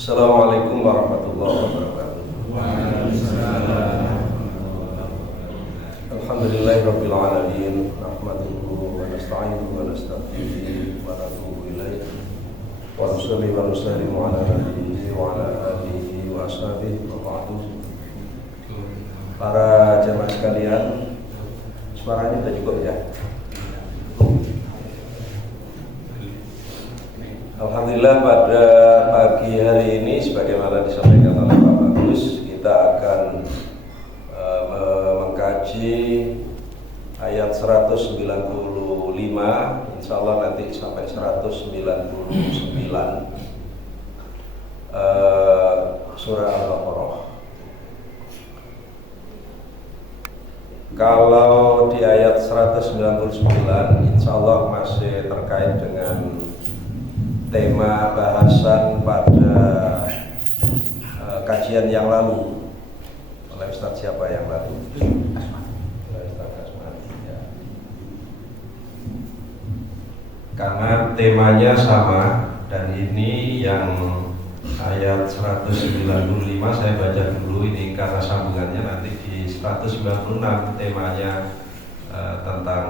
Assalamualaikum warahmatullahi wabarakatuh. Alhamdulillahirabbil alamin. Nahmaduhu wa nasta'inuhu wa nastaghfiruh wa natubu ilaih. Wa nusalli wa nusallimu ala nabiyyi wa ala alihi wa ashabihi wa ba'du. Para jemaah sekalian, suaranya sudah cukup ya? Alhamdulillah pada pagi hari ini sebagaimana disampaikan oleh Pak Bagus, kita akan mengkaji ayat 195, insya Allah nanti sampai 199 surah Al-Baqarah. Kalau di ayat 199 insya Allah masih terkait dengan tema bahasan pada kajian yang lalu oleh Ustaz siapa yang lalu? Oleh Ustaz Kasman, ya. Karena temanya sama dan ini yang ayat 195 saya baca dulu ini karena sambungannya nanti di 196 temanya tentang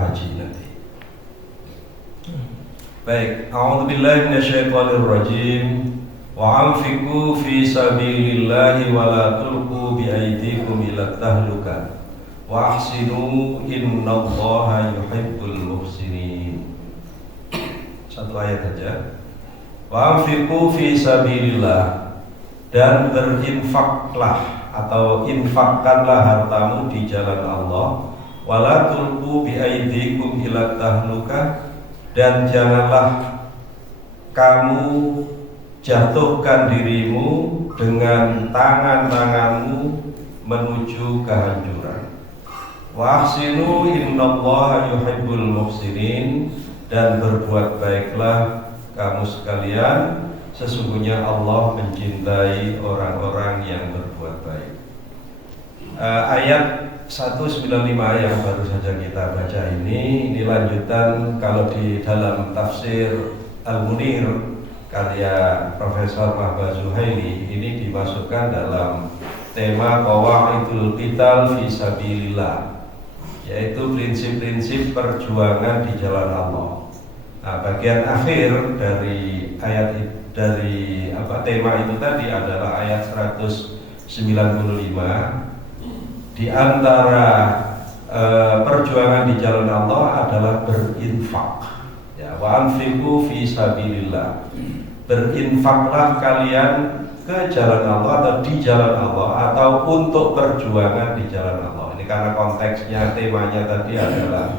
haji nanti. Baik, a'udzubillahi minasyaitonir rajim. Wa anfiqu fi sabilillahi wa la tulqu bi aydikum ila tahluka. Wa ahsinu innallaha yuhibbul muhsinin. Satu ayat saja. Wa anfiqu fi sabilillah, dan berinfaklah atau infakkanlah hartamu di jalan Allah. Wa la tulqu bi aydikum ila tahluka, dan janganlah kamu jatuhkan dirimu dengan tangan-tanganmu menuju kehancuran. Wa ahsinu innallaha yuhibbul muhsinin, dan berbuat baiklah kamu sekalian, sesungguhnya Allah mencintai orang-orang yang berbuat baik. Ayat 195 yang baru saja kita baca ini lanjutan kalau di dalam tafsir Al-Munir karya Profesor Mahbaz Zuhaili ini dimasukkan dalam tema Qawaidul Qital fi Sabilillah, yaitu prinsip-prinsip perjuangan di jalan Allah. Nah, bagian akhir dari ayat tema itu tadi adalah ayat 195. Di antara perjuangan di jalan Allah adalah berinfak. Ya, wa anfiqu fi sabilillah. Berinfaklah kalian ke jalan Allah atau di jalan Allah atau untuk perjuangan di jalan Allah. Ini karena konteksnya temanya tadi adalah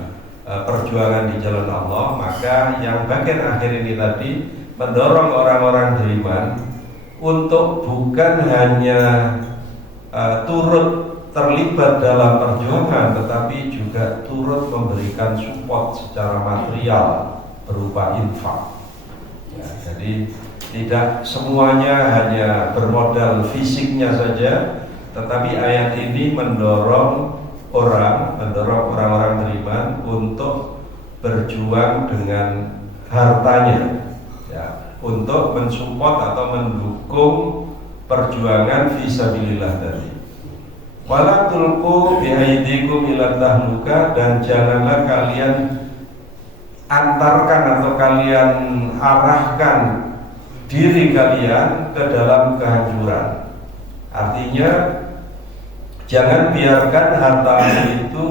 perjuangan di jalan Allah, maka yang bagian akhir ini tadi mendorong orang-orang beriman untuk bukan hanya turut terlibat dalam perjuangan, tetapi juga turut memberikan support secara material berupa infak. Ya, jadi tidak semuanya hanya bermodal fisiknya saja, tetapi ayat ini mendorong orang-orang beriman untuk berjuang dengan hartanya, ya, untuk mensupport atau mendukung perjuangan fisabilillah tadi. Wala tulqu bi aydikum ila tahluka, dan janganlah kalian antarkan atau kalian arahkan diri kalian ke dalam kehancuran. Artinya jangan biarkan hartamu itu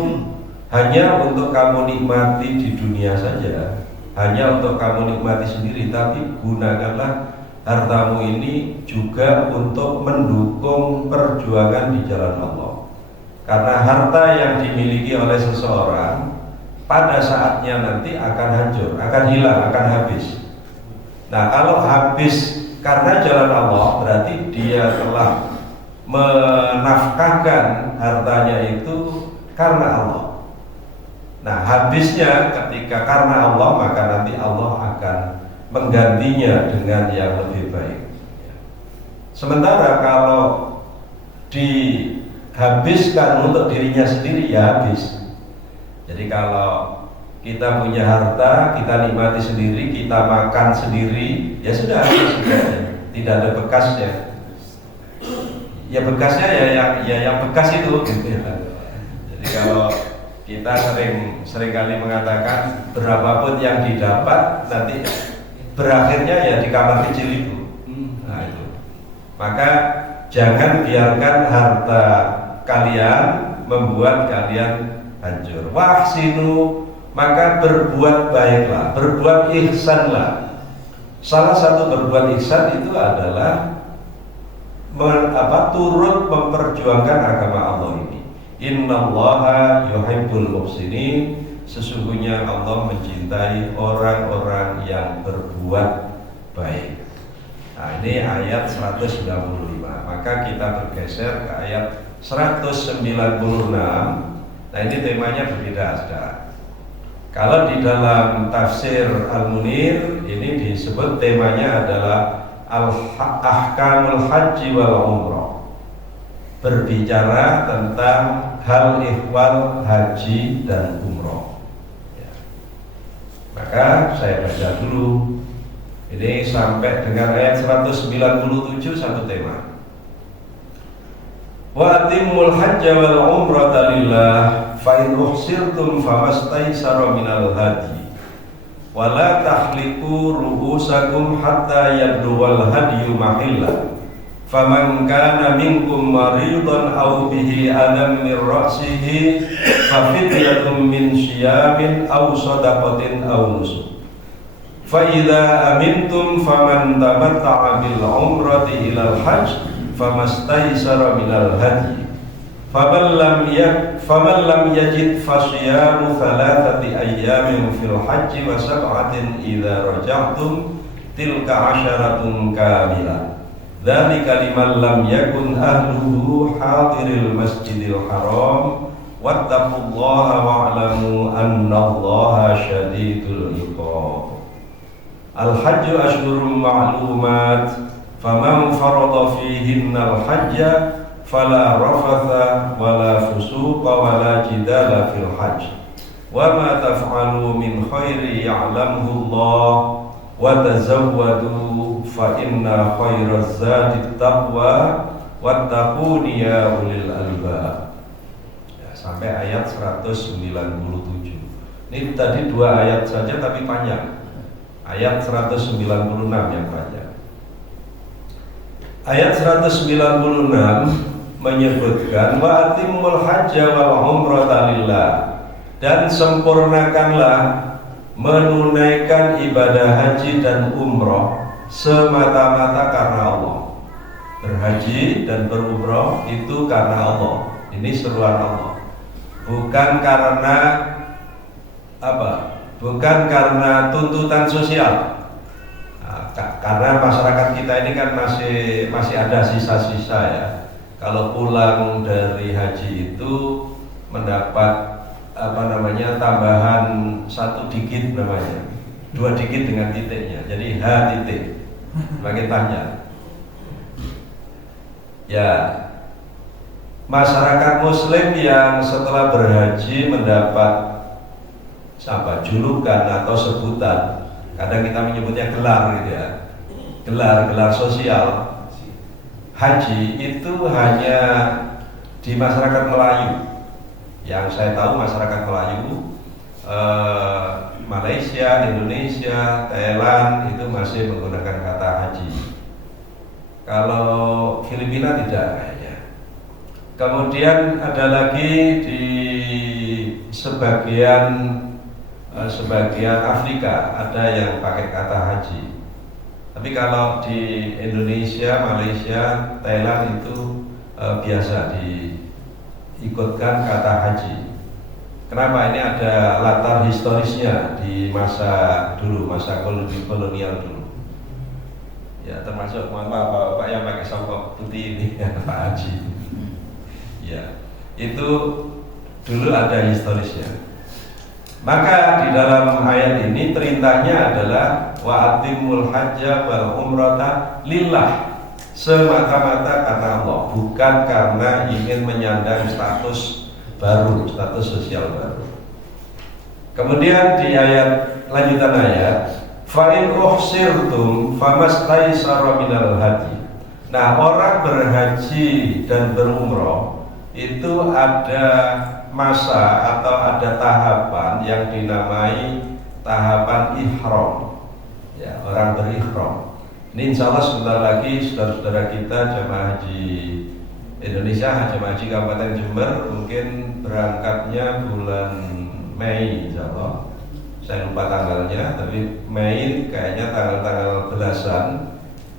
hanya untuk kamu nikmati di dunia saja, hanya untuk kamu nikmati sendiri, tapi gunakanlah hartamu ini juga untuk mendukung perjuangan di jalan Allah. Karena harta yang dimiliki oleh seseorang pada saatnya nanti akan hancur, akan hilang, akan habis. Nah, kalau habis karena jalan Allah, berarti dia telah menafkahkan hartanya itu karena Allah. Nah, habisnya ketika karena Allah, maka nanti Allah akan menggantinya dengan yang lebih baik. Sementara kalau dihabiskan untuk dirinya sendiri, ya habis. Jadi kalau kita punya harta, kita nikmati sendiri, kita makan sendiri, ya sudah, tidak ada bekasnya. Ya bekasnya ya yang bekas itu gitu ya. Jadi kalau kita sering kali mengatakan berapapun yang didapat nanti berakhirnya ya di kamar kecil itu. Nah itu. Maka jangan biarkan harta kalian membuat kalian hancur. Wahsinu, maka berbuat baiklah, berbuat ihsanlah. Salah satu berbuat ihsan itu adalah turut memperjuangkan agama Allah ini. Innallaha yuhibbul muhsinin, sesungguhnya Allah mencintai orang-orang yang berbuat baik. Nah, ini ayat 195. Maka kita bergeser ke ayat 196. Nah, ini temanya berbeda saudara. Kalau di dalam tafsir Al-Munir ini disebut temanya adalah Ahkamul Haji wal Umrah, berbicara tentang hal ihwal haji dan umroh ya. Maka saya baca dulu ini sampai dengan ayat 197 satu tema. Wa atimul hajja wal umrata lillah fa in uhsirtum famastaysara minal hadi wa la tahliqu ru'usakum hatta yablughal hadyu mahillah faman kana minkum maridan aw bihi adam min ra'sihi fa fidyatun min syiyamin aw shadaqatin aw nusuk fa idza amintum faman tamatta'a bil umrati ilal hajj famastaysara minal hadi faman lam yajid fasyamu thalathati ayyamin fil hajji wa sab'atin idza raja'tum tilka 'asyaratun kamilah dzalika liman lam yakun ahluhu hadiril masjidil haram wattaqullaha wa'lamu annallaha syadidul iqab. Al-hajju ashhurun ma'lumat faman farada fihinna al-hajja fala rafatha wala fusuqa wala jidala fil hajj wa ma taf'alu min khairi ya'lamhu Allah wa tazawwadu fa inna khairaz zadi taqwa wattaquni ya ulil albab. Ya, sampai ayat 197. Ini tadi dua ayat saja tapi panjang. Ayat 196 yang panjang. Ayat 196 menyebutkan wa atimul hajja wal umrata lillah, dan sempurnakanlah menunaikan ibadah haji dan umroh semata-mata karena Allah. Berhaji dan berumroh itu karena Allah. Ini seruan Allah. Bukan karena apa? Bukan karena tuntutan sosial. Karena masyarakat kita ini kan masih ada sisa-sisa ya. Kalau pulang dari haji itu mendapat tambahan 1 digit namanya, 2 digit dengan titiknya, jadi H titik sebagai tanya. Ya, masyarakat Muslim yang setelah berhaji mendapat julukan atau sebutan, kadang kita menyebutnya gelar gitu ya, gelar sosial. Haji itu hanya di masyarakat Melayu. Yang saya tahu masyarakat Melayu, Malaysia, Indonesia, Thailand itu masih menggunakan kata haji. Kalau Filipina tidak kayaknya. Kemudian ada lagi di sebagian Afrika ada yang pakai kata haji. Tapi kalau di Indonesia, Malaysia, Thailand itu biasa diikutkan kata haji. Kenapa? Ini ada latar historisnya di masa dulu, masa kolonial dulu. Ya, termasuk bapak yang pakai songkok putih ini, Pak Haji. Ya, itu dulu ada historisnya. Maka di dalam ayat ini perintahnya adalah wa atimul hajja wal umrata lillah, semata-mata karena Allah, bukan karena ingin menyandang status baru, status sosial baru. Kemudian di ayat lanjutan ayat, fa in uhsirtum famastaysara minal hadi. Nah, orang berhaji dan berumroh itu ada masa atau ada tahapan yang dinamai tahapan ihram. Ya, orang berihram. Ini insya Allah sebentar lagi saudara-saudara kita jemaah haji Indonesia, jemaah haji Kabupaten Jember mungkin berangkatnya bulan Mei insya Allah. Saya lupa tanggalnya, tapi Mei kayaknya tanggal-tanggal belasan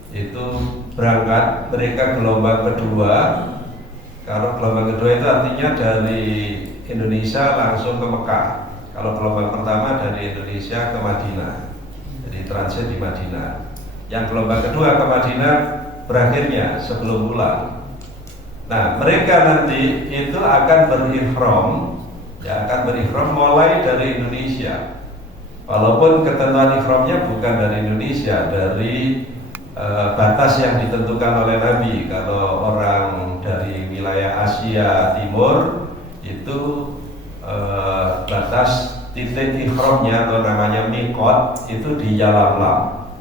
itu berangkat. Mereka gelombang kedua. Kalau gelombang kedua itu artinya dari Indonesia langsung ke Mekah. Kalau gelombang pertama dari Indonesia ke Madinah, jadi transit di Madinah. Yang gelombang kedua ke Madinah berakhirnya sebelum pulang. Nah, mereka nanti itu akan berihram, ya akan berihram mulai dari Indonesia. Walaupun ketentuan ihramnya bukan dari Indonesia, dari batas yang ditentukan oleh Nabi. Kalau orang dari wilayah Asia Timur itu batas titik ihramnya atau namanya miqat itu di Yalamlam.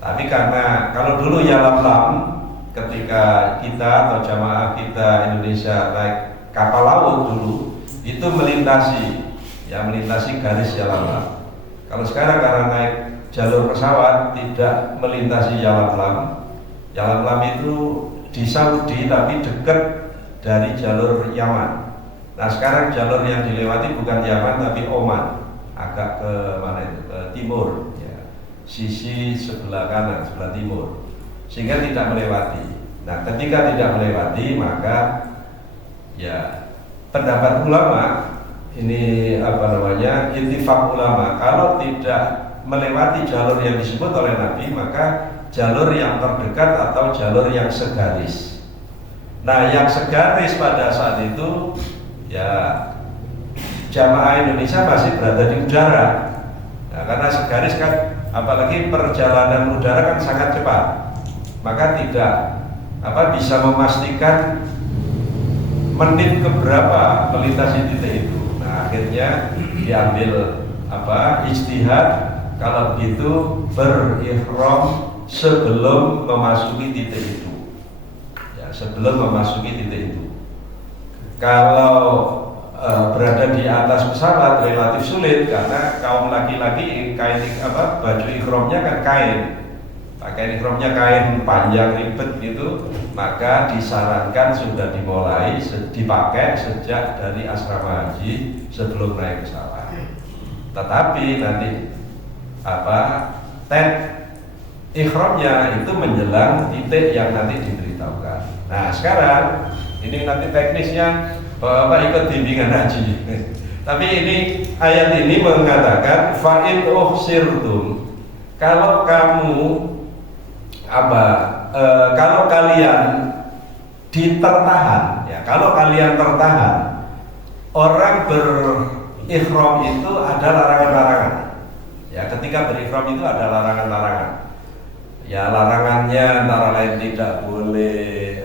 Tapi karena kalau dulu Yalamlam ketika kita atau jamaah kita Indonesia naik kapal laut dulu itu melintasi garis Yalamlam. Kalau sekarang karena naik jalur pesawat tidak melintasi Yalamlam. Yalamlam itu di Saudi tapi dekat dari jalur Yaman. Nah, sekarang jalur yang dilewati bukan Yaman tapi Oman, agak ke mana itu? Ke timur, ya. Sisi sebelah kanan, sebelah timur, sehingga tidak melewati. Nah, ketika tidak melewati maka ya pendapat ulama ini ittifaq ulama, kalau tidak melewati jalur yang disebut oleh Nabi maka jalur yang terdekat atau jalur yang segaris. Nah, yang segaris pada saat itu ya jamaah Indonesia masih berada di udara. Nah, karena segaris kan, apalagi perjalanan udara kan sangat cepat, maka tidak bisa memastikan menit keberapa melintasi titik itu. Nah, akhirnya diambil ijtihad, kalau begitu berihram sebelum memasuki titik itu. Ya, sebelum memasuki titik itu. Kalau berada di atas pesawat relatif sulit karena kaum laki-laki kain baju ihramnya kan kain. Pakaian ihramnya kain panjang ribet gitu, maka disarankan sudah dimulai dipakai sejak dari asrama haji sebelum naik pesawat. Tetapi nanti tent ihramnya itu menjelang titik yang nanti diberitahukan. Nah, sekarang ini nanti teknisnya Bapak ikut bimbingan haji. Tapi ini ayat ini mengatakan fa'in uhsirtum, kalau kamu kalau kalian ditertahan, ya kalau kalian tertahan, orang berihram itu ada larangan-larangan. Ya, ketika berihram itu ada larangan-larangan. Ya, larangannya antara lain tidak boleh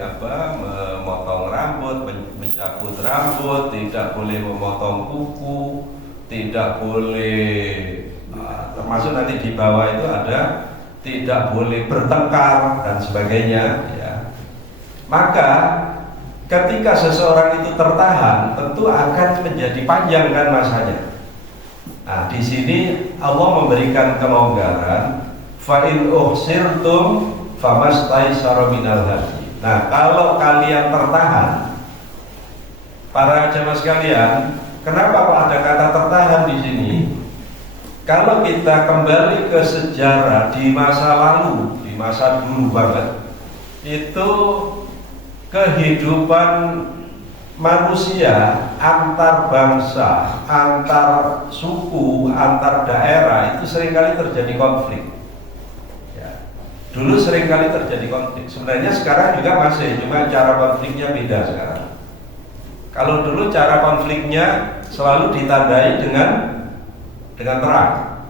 memotong rambut, mencabut rambut, tidak boleh memotong kuku, tidak boleh termasuk nanti di bawah itu ada tidak boleh bertengkar dan sebagainya, ya. Maka ketika seseorang itu tertahan, tentu akan menjadi panjang kan masanya. Nah, di sini Allah memberikan kelonggaran, fa in uhsirtum famastaysara minal hadi. Nah, kalau kalian tertahan, para jemaah sekalian, kenapa kok ada kata tertahan di sini? Kalau kita kembali ke sejarah di masa lalu, di masa dulu banget, itu kehidupan manusia antar bangsa, antar suku, antar daerah itu seringkali terjadi konflik. Ya. Dulu seringkali terjadi konflik. Sebenarnya sekarang juga masih, cuma cara konfliknya beda sekarang. Kalau dulu cara konfliknya selalu ditandai dengan perang,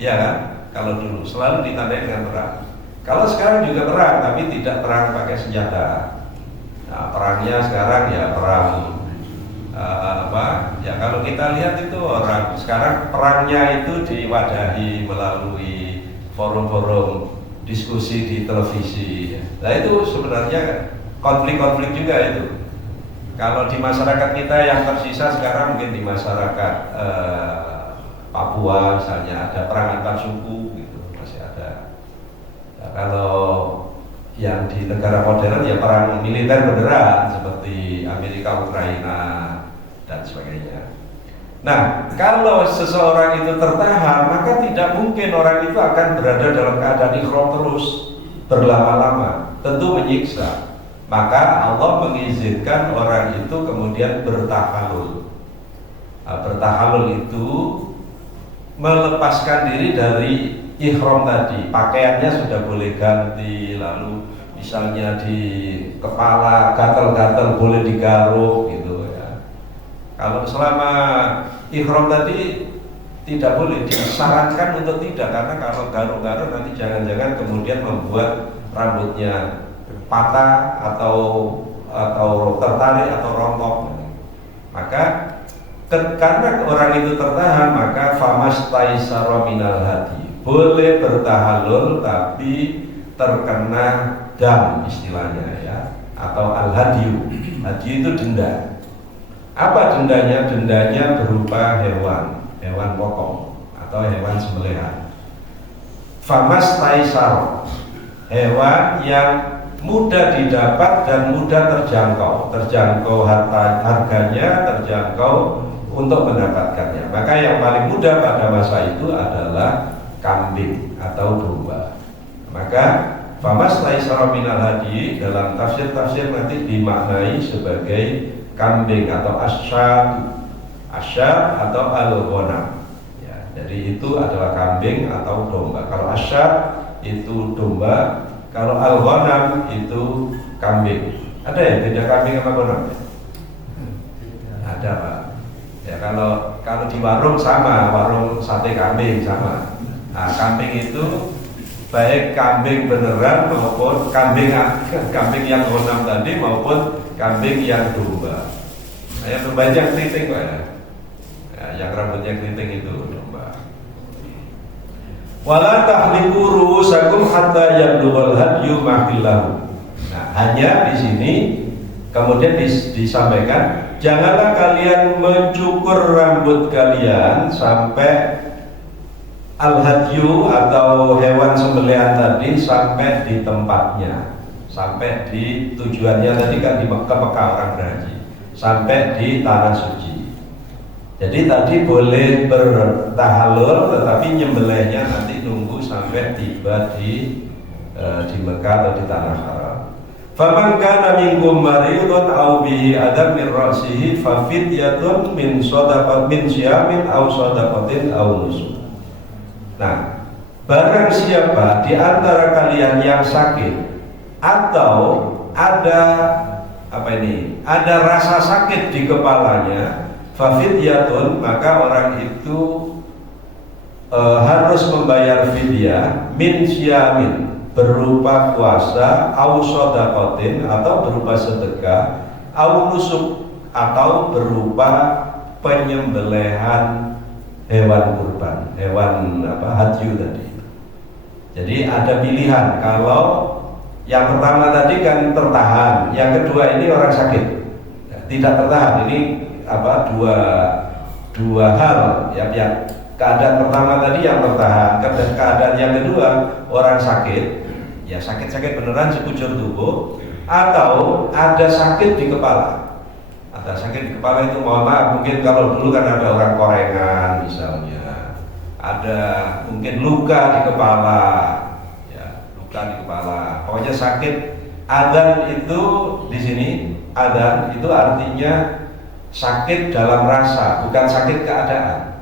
ya kan? Kalau dulu selalu ditandai dengan perang. Kalau sekarang juga perang, tapi tidak perang pakai senjata. Nah, perangnya sekarang ya perang Ya kalau kita lihat itu orang sekarang perangnya itu diwadahi melalui forum-forum diskusi di televisi. Nah itu sebenarnya konflik-konflik juga itu. Kalau di masyarakat kita yang tersisa sekarang mungkin di masyarakat Papua misalnya ada perang antar suku gitu masih ada. Nah, kalau yang di negara modern ya perang militer beneran seperti Amerika, Ukraina dan sebagainya. Nah, kalau seseorang itu tertahan, maka tidak mungkin orang itu akan berada dalam keadaan ikhram terus berlama-lama, tentu menyiksa. Maka Allah mengizinkan orang itu kemudian bertahalul. Nah, bertahalul itu melepaskan diri dari ikhram tadi, pakaiannya sudah boleh ganti, lalu misalnya di kepala gatal-gatal boleh digaruk gitu ya. Kalau selama ikhram tadi tidak boleh, disarankan untuk tidak, karena kalau garuk-garuk nanti jangan-jangan kemudian membuat rambutnya patah atau tertarik atau rontok. Maka karena orang itu tertahan, maka famastaisara minal hadi, boleh bertahalul tapi terkena dam istilahnya ya, atau al-hadiyu. Hadiyu itu denda. Apa dendanya? Dendanya berupa hewan pokok atau hewan sembelihan. Famastaisara, hewan yang mudah didapat dan mudah terjangkau harganya, terjangkau untuk mendapatkannya. Maka yang paling mudah pada masa itu adalah kambing atau domba. Maka famastaisara minal hadi dalam tafsir-tafsir nanti dimaknai sebagai kambing atau asyad atau al-ghanam. Ya, jadi itu adalah kambing atau domba. Kalau asyad itu domba, kalau al-ghanam itu kambing. Ada ya beda kambing sama ghanam? Ada Pak. Ya kalau di warung sama, warung sate kambing sama. Nah, kambing itu baik kambing beneran maupun kambing yang ghanam tadi maupun kambing yang domba. Nah, yang domba yang keriting Pak ya. Yang rambutnya keriting itu domba. Wala tahliqu ru'usakum hatta yablughal hadyu mahillahu. Nah, hanya di sini kemudian disampaikan, janganlah kalian mencukur rambut kalian sampai al-hadyu atau hewan sembelihan tadi sampai di tempatnya, sampai di tujuannya tadi kan di Mekah orang berhaji, sampai di tanah suci. Jadi tadi boleh bertahalul, tetapi nyembelihnya nanti nunggu sampai tiba di Mekah atau di tanah haram. Faman kana minkum maridun aw bihi adam min ra'sihi fa fidyatun min shadaqatin min syamin aw shadaqatin aw nusuk. Nah, barang siapa di antara kalian yang sakit atau ada ada rasa sakit di kepalanya, fafidyatun, maka orang itu harus membayar fidyah min syamin, berupa puasa, au shadaqatin atau berupa sedekah, au nusuk atau berupa penyembelihan hewan kurban, hewan hadyu tadi. Jadi ada pilihan. Kalau yang pertama tadi kan tertahan, yang kedua ini orang sakit tidak tertahan. Ini dua hal ya. Keadaan pertama tadi yang tertahan, keadaan yang kedua orang sakit, ya sakit beneran sekujur tubuh, atau ada sakit di kepala. Ada sakit di kepala itu, mohon maaf, mungkin kalau dulu kan ada orang korengan misalnya, ada mungkin luka di kepala, ya luka di kepala. Pokoknya sakit. Adzan itu di sini, adzan itu artinya sakit dalam rasa, bukan sakit keadaan.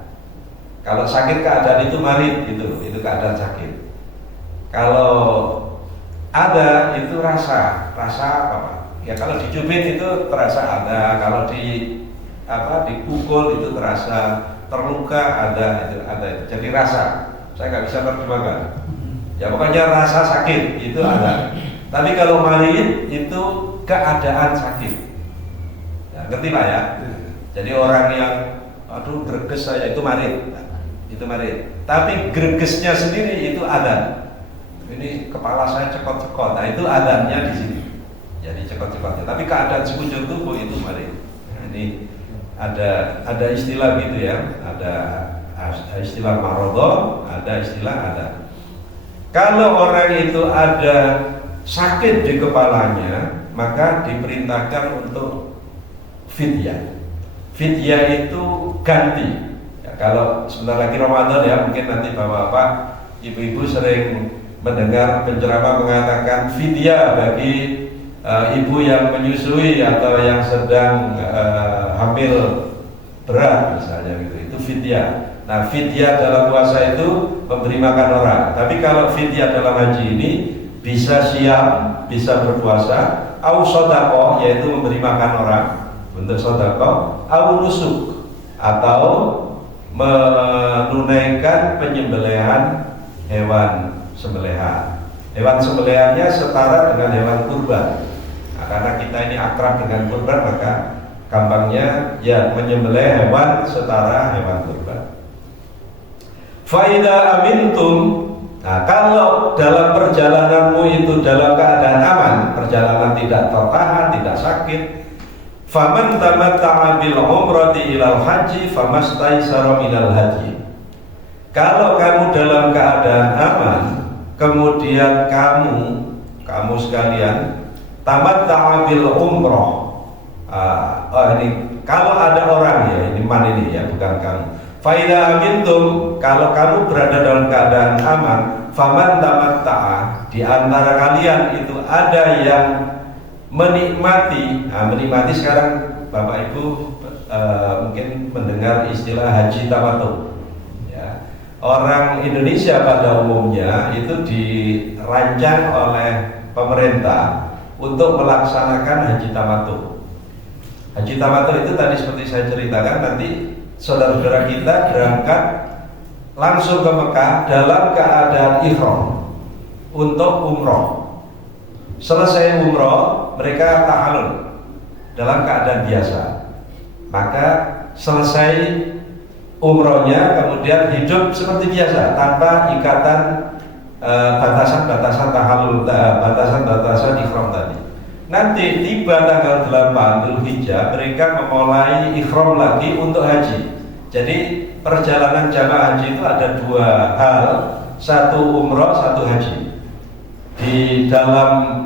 Kalau sakit keadaan itu marid, itu keadaan sakit. Kalau ada itu rasa apa? Ya kalau dicubit itu terasa ada, kalau dipukul itu terasa, terluka ada. Jadi rasa, saya nggak bisa terjemahkan. Ya pokoknya rasa sakit itu ada. Tapi kalau marid itu keadaan sakit. Ya, ngerti Pak ya? Jadi orang yang aduh greges saya itu marit. Itu marit. Tapi gregesnya sendiri itu adzan. Ini kepala saya cekot-cekot. Nah, itu adzannya di sini. Jadi cekot-cekotnya. Tapi keadaan sekujur tubuh itu marit. Nah, ini ada istilah gitu ya. Ada istilah marodho, ada istilah adzan. Kalau orang itu ada sakit di kepalanya, maka diperintahkan untuk fidyah. Fidyah itu ganti. Ya, kalau sebentar lagi Ramadan ya, mungkin nanti bapak-bapak, ibu-ibu sering mendengar penceramah mengatakan fidyah bagi ibu yang menyusui atau yang sedang hamil berat misalnya gitu. Itu fidyah. Nah, fidyah dalam puasa itu memberi makan orang. Tapi kalau fidyah dalam haji ini bisa siam, bisa berpuasa, au sodaqoh, yaitu memberi makan orang bentuk sodaqoh, au nusuk, atau menunaikan penyembelihan hewan sembelihan. Hewan sembelihannya setara dengan hewan kurban. Nah, karena kita ini akrab dengan kurban, maka gampangnya ya menyembelih hewan setara hewan kurban. Faida amintum. Nah, kalau dalam perjalananmu itu dalam keadaan aman, perjalanan tidak tertahan, tidak sakit, faman tamatta'a bil umrati ilal haji famastaysara minal haji. Kalau kamu dalam keadaan aman, kemudian kamu sekalian tamatta'a bil umrah. Ini kalau ada orang ya, ini man ini ya, bukan kamu. Faida amintum, kalau kamu berada dalam keadaan aman, faman tamatta'a, di antara kalian itu ada yang menikmati. Nah, menikmati sekarang Bapak Ibu mungkin mendengar istilah haji tamattu. Ya. Orang Indonesia pada umumnya itu dirancang oleh pemerintah untuk melaksanakan haji tamattu. Haji tamattu itu tadi seperti saya ceritakan, nanti saudara-saudara kita berangkat langsung ke Mekah dalam keadaan ihram untuk umroh. Selesai umroh, mereka tahallul dalam keadaan biasa. Maka selesai umrohnya, kemudian hidup seperti biasa tanpa ikatan batasan-batasan tahallul, batasan-batasan ihram tadi. Nanti tiba tanggal 8 Dzulhijjah, mereka memulai ihram lagi untuk haji. Jadi perjalanan jamaah haji itu ada dua hal, satu umroh, satu haji. Di dalam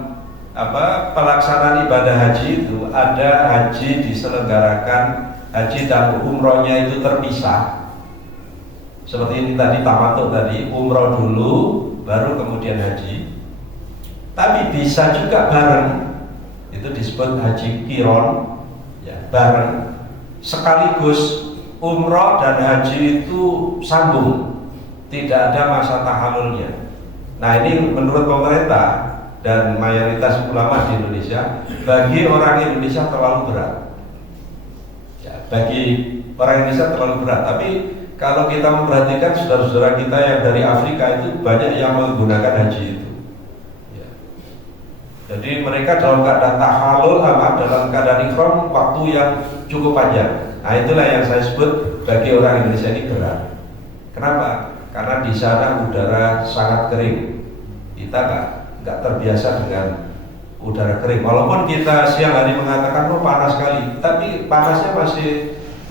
pelaksanaan ibadah haji itu ada haji diselenggarakan, haji dan umrohnya itu terpisah. Seperti ini tadi tamattu tadi, umroh dulu baru kemudian haji. Tapi bisa juga bareng. Itu disebut haji qiron, ya, bareng sekaligus umroh dan haji itu sambung, tidak ada masa tahallulnya. Nah, ini menurut pemerintah dan mayoritas ulama di Indonesia, bagi orang Indonesia terlalu berat. Ya, bagi orang Indonesia terlalu berat. Tapi kalau kita memperhatikan saudara-saudara kita yang dari Afrika itu banyak yang menggunakan haji itu. Jadi mereka dalam keadaan tahallul, dalam keadaan ihram waktu yang cukup panjang. Nah, itulah yang saya sebut bagi orang Indonesia ini berat. Kenapa? Karena di sana udara sangat kering. Kita nggak terbiasa dengan udara kering. Walaupun kita siang hari mengatakan panas sekali, tapi panasnya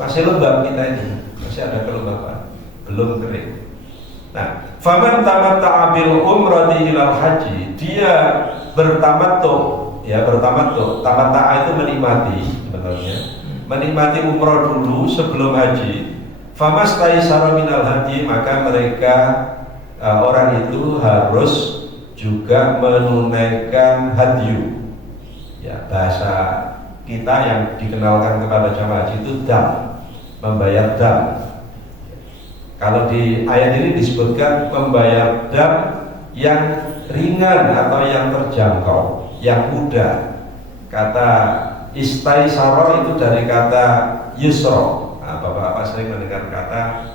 masih lembab kita ini, masih ada kelembaban, belum kering. Nah, faman tamatta'a bil umrati ilal haji, dia bertamattu, ya bertamattu. Tamatta'a itu menikmati sebenarnya. Menikmati umroh dulu sebelum haji. Famastaysara minal haji, maka mereka orang itu harus juga menunaikan hadyu. Ya, bahasa kita yang dikenalkan kepada jamaah haji itu dam, membayar dam. Kalau di ayat ini disebutkan membayar dam yang ringan atau yang terjangkau, yang mudah. Kata istaisara itu dari kata yusra. Nah, Bapak-bapak sering mendengar kata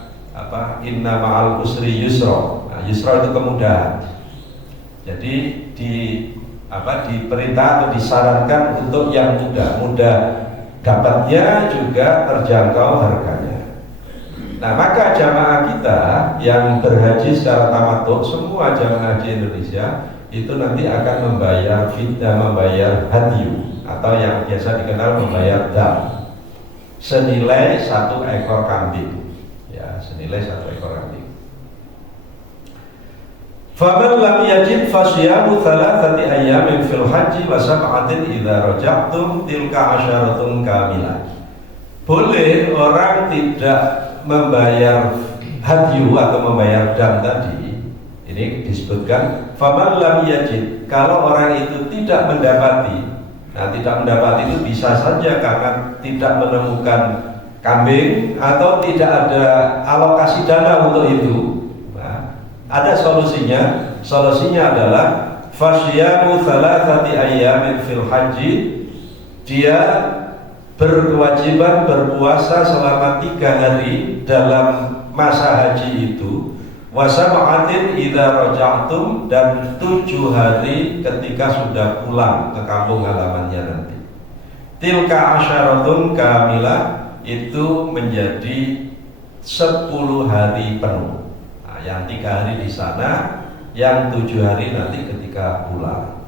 inna ma'al usri yusra. Nah, yusra itu kemudahan. Jadi diperintah atau disarankan untuk yang mudah dapatnya juga terjangkau harganya. Nah, maka jamaah kita yang berhaji secara tamattu, semua jamaah haji Indonesia itu nanti akan membayar fidyah, membayar hadyu atau yang biasa dikenal membayar dam senilai 1 ekor kambing, ya, senilai 1 ekor kambing. Faman lam yajid fasyamu thalathati ayyamin fil haji wa sab'atin idza raja'tum tilka asyaratun kamilah. Boleh orang tidak membayar hadyu atau membayar dam tadi, ini disebutkan faman lam yajid, kalau orang itu tidak mendapati. Nah, tidak mendapati itu bisa saja karena tidak menemukan kambing atau tidak ada alokasi dana untuk itu. Nah, ada solusinya. Solusinya adalah fasyamu thalathati ayyamin fil haji, dia berkewajiban berpuasa selama 3 hari dalam masa haji itu, wasab'atin idza raja'tum, dan 7 hari ketika sudah pulang ke kampung halamannya nanti. Tilka asyaratun kamilah, itu menjadi 10 hari penuh. Nah, yang 3 hari di sana, yang 7 hari nanti ketika pulang.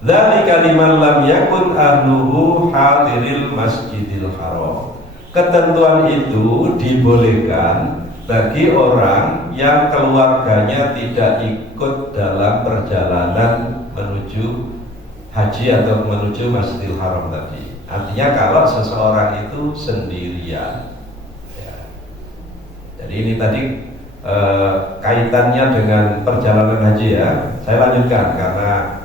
Dzalika liman lam yakun ahluhu hadiril masjidil haram. Ketentuan itu dibolehkan bagi orang yang keluarganya tidak ikut dalam perjalanan menuju haji atau menuju Masjidil Haram tadi. Artinya kalau seseorang itu sendirian, ya. Jadi ini tadi kaitannya dengan perjalanan haji, ya. Saya lanjutkan karena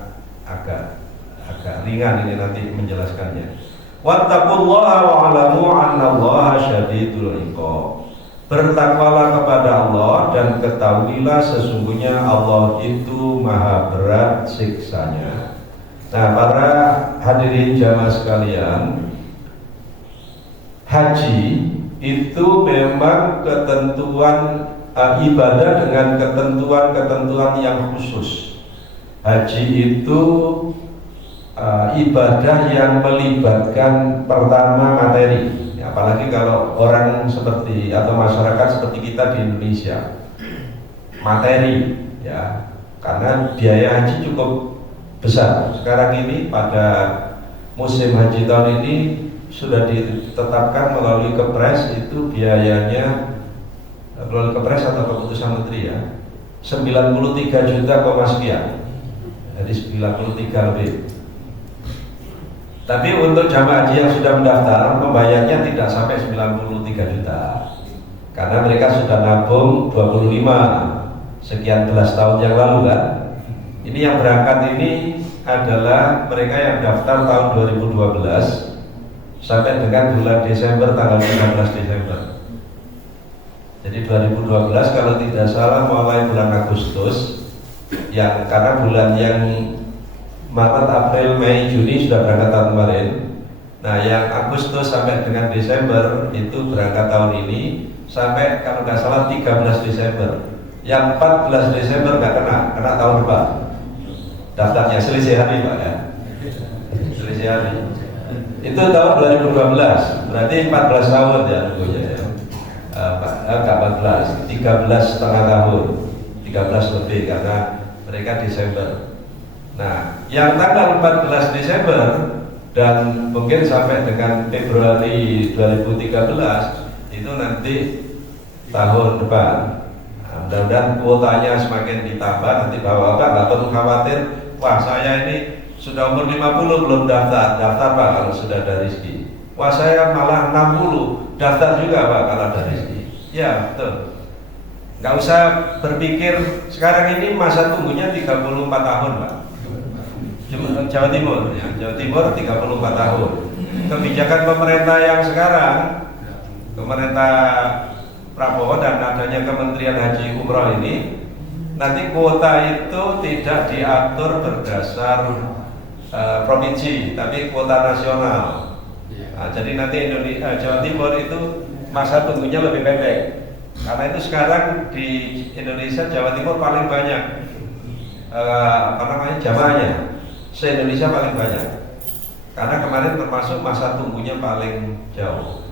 agak ringan ini nanti menjelaskannya. Wattaqullaha wa'lamu annallaha syadidul iqab. Bertakwalah kepada Allah dan ketahuilah sesungguhnya Allah itu maha berat siksanya. Nah, para hadirin jamaah sekalian, haji itu memang ketentuan ibadah dengan ketentuan-ketentuan yang khusus. Haji itu ibadah yang melibatkan pertama materi. Apalagi kalau orang seperti atau masyarakat seperti kita di Indonesia, materi, ya, karena biaya haji cukup besar. Sekarang ini pada musim haji tahun ini sudah ditetapkan melalui Kepres, itu biayanya melalui Kepres atau keputusan menteri, ya, 93 juta sekian, jadi 93 lebih. Tapi untuk jamaah haji yang sudah mendaftar, membayarnya tidak sampai 93 juta, karena mereka sudah nabung 25 sekian belas tahun yang lalu, kan. Ini yang berangkat ini adalah mereka yang daftar tahun 2012 sampai dengan bulan Desember, tanggal 15 Desember. Jadi 2012 kalau tidak salah mulai bulan Agustus, yang karena bulan yang Maret, April, Mei, Juni sudah berangkat tahun kemarin. Nah, yang Agustus sampai dengan Desember itu berangkat tahun ini sampai kalau nggak salah 13 Desember. Yang 14 Desember nggak kena tahun depan. Daftarnya selisih hari, Pak, ya. Selisih hari. Itu tahun 2012, berarti 14 tahun ya nunggunya, ya. 13,5 tahun, 13 lebih karena mereka Desember. Nah, yang tanggal 14 Desember dan mungkin sampai dengan Februari 2013 itu nanti tahun depan. Nah, mudah-mudahan kuotanya semakin ditambah, nanti bapak-bapak nggak perlu khawatir, wah saya ini sudah umur 50 belum daftar Pak kalau sudah ada rezeki. Wah saya malah 60, daftar juga Pak kalau ada rezeki. Ya betul. Nggak usah berpikir, sekarang ini masa tunggunya 34 tahun Pak. Jawa Timur, ya, Jawa Timur 34 tahun. Kebijakan pemerintah yang sekarang, pemerintah Prabowo dan adanya Kementerian Haji Umroh ini, nanti kuota itu tidak diatur berdasar provinsi, tapi kuota nasional. Nah, jadi nanti Jawa Timur itu masa tunggunya lebih pendek. Karena itu sekarang di Indonesia Jawa Timur paling banyak jamaahnya. Se-Indonesia paling banyak. Karena kemarin termasuk masa tunggunya paling jauh.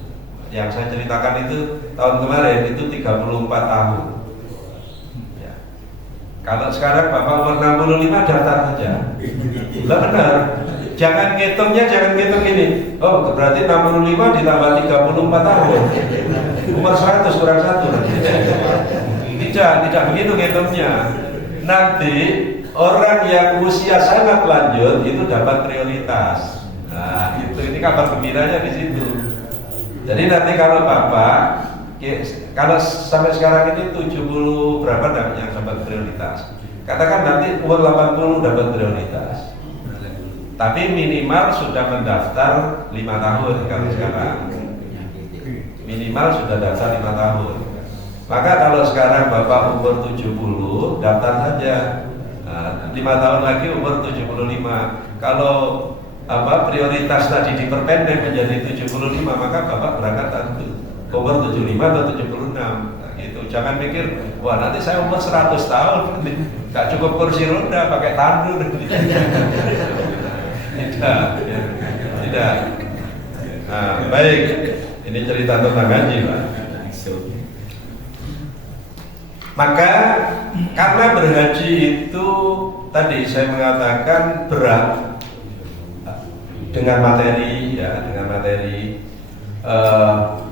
Yang saya ceritakan itu tahun kemarin itu 34 tahun. Ya. Kalau sekarang Bapak umur 65 daftar saja. Lah benar. Jangan ngitungnya, jangan ngitung ini. Oh, berarti 65 ditambah 34 tahun. Umur 100 kurang 1. Tidak begitu ngitungnya. Nanti orang yang usia sangat lanjut itu dapat prioritas. Nah, ini kabar gembiranya di situ. Jadi nanti kalau Bapak, kalau sampai sekarang ini 70 berapa yang dapat prioritas. Katakan nanti umur 80 dapat prioritas. Tapi minimal sudah mendaftar 5 tahun kalau sekarang. Minimal sudah daftar 5 tahun. Maka kalau sekarang Bapak umur 70, daftar saja. 5 tahun lagi umur 75. Kalau prioritas tadi diperpendek menjadi 75, maka Bapak berangkat nanti umur 75 atau 76. Nah, gitu. Jangan mikir, wah nanti saya umur 100 tahun, nggak cukup kursi roda, pakai tandu. Tidak. Nah, baik. Ini cerita tentang haji, Pak. Maka karena berhaji itu tadi saya mengatakan berat dengan materi,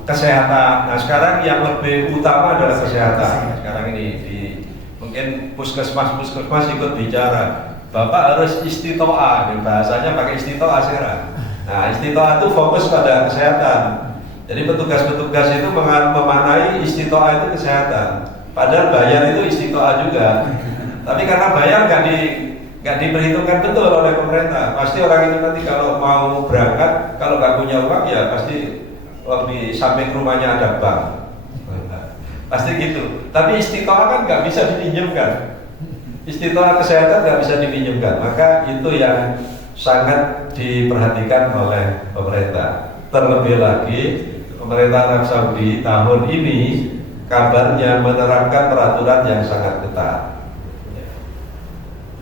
kesehatan. Nah, sekarang yang lebih utama adalah kesehatan. Sekarang ini mungkin puskesmas ikut bicara. Bapak harus istitoah, bahasanya pakai istitoah sekarang. Nah, istitoah itu fokus pada kesehatan. Jadi petugas-petugas itu memanai istitoah itu kesehatan. Padahal bayar itu istitoah juga. Tapi karena bayar nggak diperhitungkan betul oleh pemerintah. Pasti orang itu nanti kalau mau berangkat, kalau nggak punya uang ya pasti di samping rumahnya ada bank. Pasti gitu. Tapi istitoah kan nggak bisa dipinjamkan. Istitoah kesehatan nggak bisa dipinjamkan, maka itu yang sangat diperhatikan oleh pemerintah. Terlebih lagi, pemerintah Arab Saudi tahun ini kabarnya menerapkan peraturan yang sangat ketat.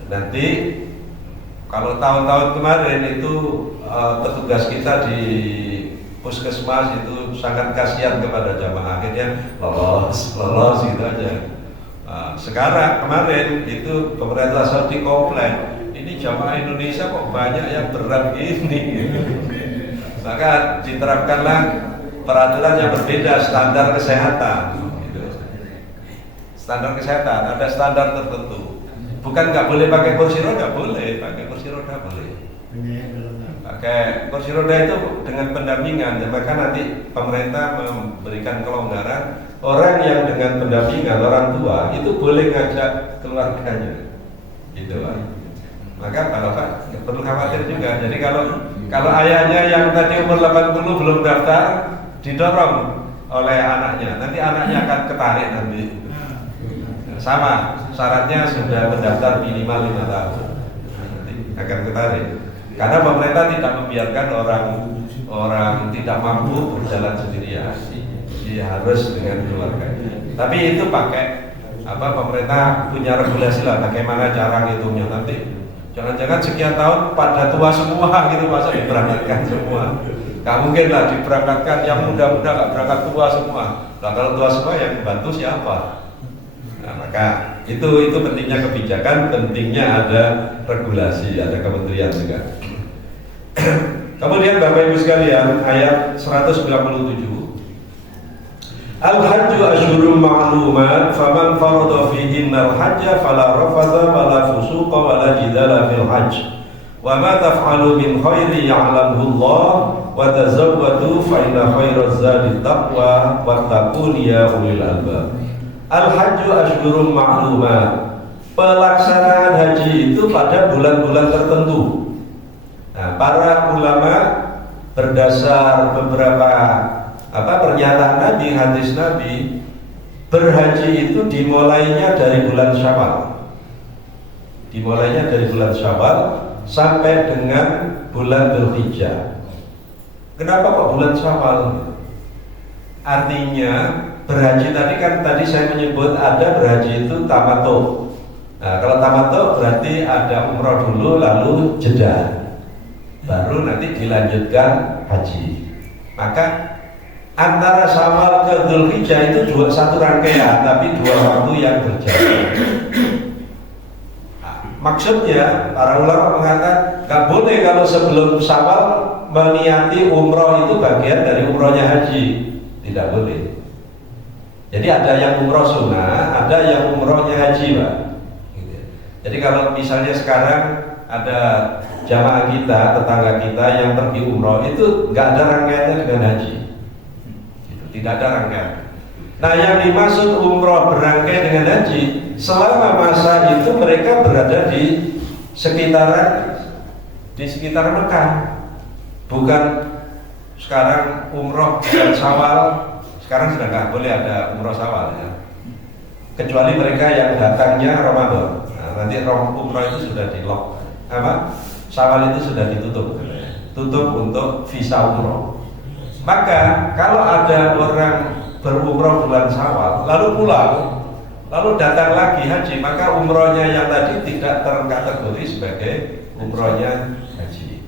Nanti kalau tahun-tahun kemarin itu petugas kita di puskesmas itu sangat kasihan kepada jamaah, akhirnya lolos gitu aja. Sekarang kemarin itu pemerintah Saudi komplain, ini jamaah Indonesia kok banyak yang berat gini. Maka diterapkanlah peraturan yang berbeda, standar kesehatan. Standar kesehatan, ada standar tertentu. Bukan nggak boleh pakai kursi roda, boleh pakai kursi roda boleh. Pakai kursi roda itu dengan pendampingan, maka nanti pemerintah memberikan kelonggaran. Orang yang dengan pendampingan orang tua itu boleh ngajak keluarganya, gitu Pak. Maka Bapak nggak perlu khawatir juga. Jadi kalau ayahnya yang tadi umur 80 belum daftar, didorong oleh anaknya, nanti anaknya akan ketarik nanti. Sama, syaratnya sudah mendaftar minimal 5 tahun, nanti akan ketarik. Karena pemerintah tidak membiarkan orang tidak mampu berjalan sendirian. Dia harus dengan keluarganya. Tapi itu pakai pemerintah punya regulasi lah bagaimana cara ngitungnya nanti. Jangan-jangan sekian tahun pada tua semua gitu, masa diberangkatkan semua. Gak mungkin lah diberangkatkan yang muda-muda gak berangkat tua semua. Nah kalau tua semua yang bantu siapa? Nah maka itu pentingnya kebijakan, pentingnya ada regulasi, ada kementerian juga. Kemudian Bapak Ibu sekalian, ayat 197. Al-hajju asyhurum ma'lumat, faman farada fihinna al-hajja fala rafatha wala fusuqa wala jidala fil hajj. Wa ma taf'alu min khairin ya'lamhu Allah wa tazawwadu fa inna khairaz zadi taqwa wattaqun ya ulil albab. Al-hajju asyhurum ma'lumat. Pelaksanaan haji itu pada bulan-bulan tertentu. Nah, para ulama berdasar beberapa pernyataan Nabi, hadis Nabi, berhaji itu dimulainya dari bulan Syawal. Dimulainya dari bulan Syawal sampai dengan bulan Dzulhijjah. Kenapa kok bulan Syawal? Artinya berhaji tadi saya menyebut ada berhaji itu tamattu. Nah, kalau tamattu berarti ada umroh dulu lalu jeda. baru nanti dilanjutkan haji. Maka antara Syawal ke Dzulhijjah itu satu rangkaian, tapi 2 waktu yang berjalan. Maksudnya para ulama mengatakan gak boleh kalau sebelum Syawal meniati umroh itu bagian dari umrohnya haji, tidak boleh. Jadi ada yang umroh sunnah, ada yang umrohnya haji, Pak. Jadi kalau misalnya sekarang ada jamaah kita, tetangga kita yang pergi umroh itu nggak ada rangkaiannya dengan haji, tidak ada rangkaian. Nah, yang dimaksud umroh berangkai dengan haji, selama masa itu mereka berada di sekitar Mekah, bukan sekarang umroh dan Syawal. Sekarang sudah nggak boleh ada umroh Syawal ya, kecuali mereka yang datangnya Ramadan. Nah, nanti umroh itu sudah di lock, Syawal itu sudah tutup untuk visa umroh. Maka kalau ada orang berumroh bulan Syawal lalu pulang, lalu datang lagi haji, maka umrohnya yang tadi tidak terkategori sebagai umrohnya haji.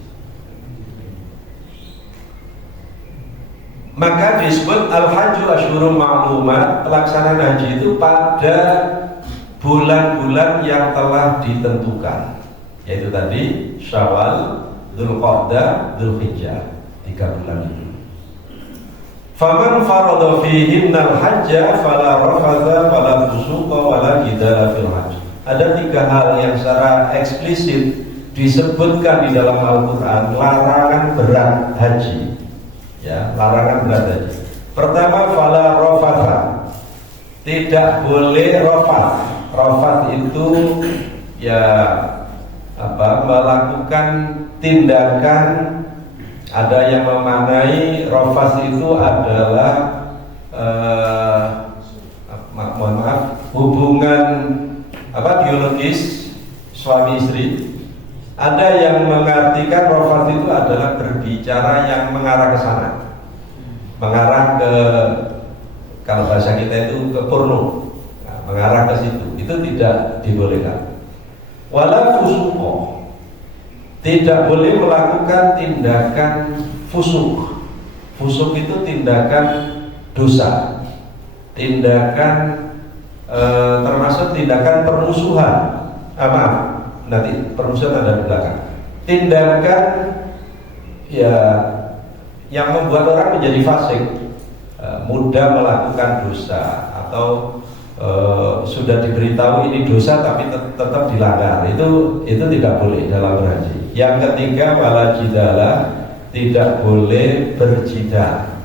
Maka disebut al-hajju asyhurun ma'lumat, pelaksanaan haji itu pada bulan-bulan yang telah ditentukan, yaitu tadi Syawal, Dzulqa'dah, Dzulhijjah, 3 bulan itu. Faman farada fihinnal hajja fala rafatha fala fusuqa wala jidala fil hajj. Ada 3 hal yang secara eksplisit disebutkan di dalam Al-Qur'an, larangan berat haji. Ya, larangan berat haji. Pertama, fala rafatha. Tidak boleh rafat. Rafat itu ya melakukan tindakan, ada yang memaknai rafat itu adalah hubungan biologis suami istri. Ada yang mengartikan rafat itu adalah berbicara yang mengarah ke sana, mengarah ke, kalau bahasa kita itu ke porno, mengarah ke situ. Itu tidak dibolehkan. Wala fusuqa, tidak boleh melakukan tindakan fusuk. Fusuk itu tindakan dosa, tindakan termasuk tindakan permusuhan. Nanti permusuhan ada di belakang. Tindakan ya yang membuat orang menjadi fasik, mudah melakukan dosa, atau sudah diberitahu ini dosa tapi tetap dilanggar. Itu tidak boleh dalam berhaji. Yang ketiga, wala jidala, tidak boleh berjidal.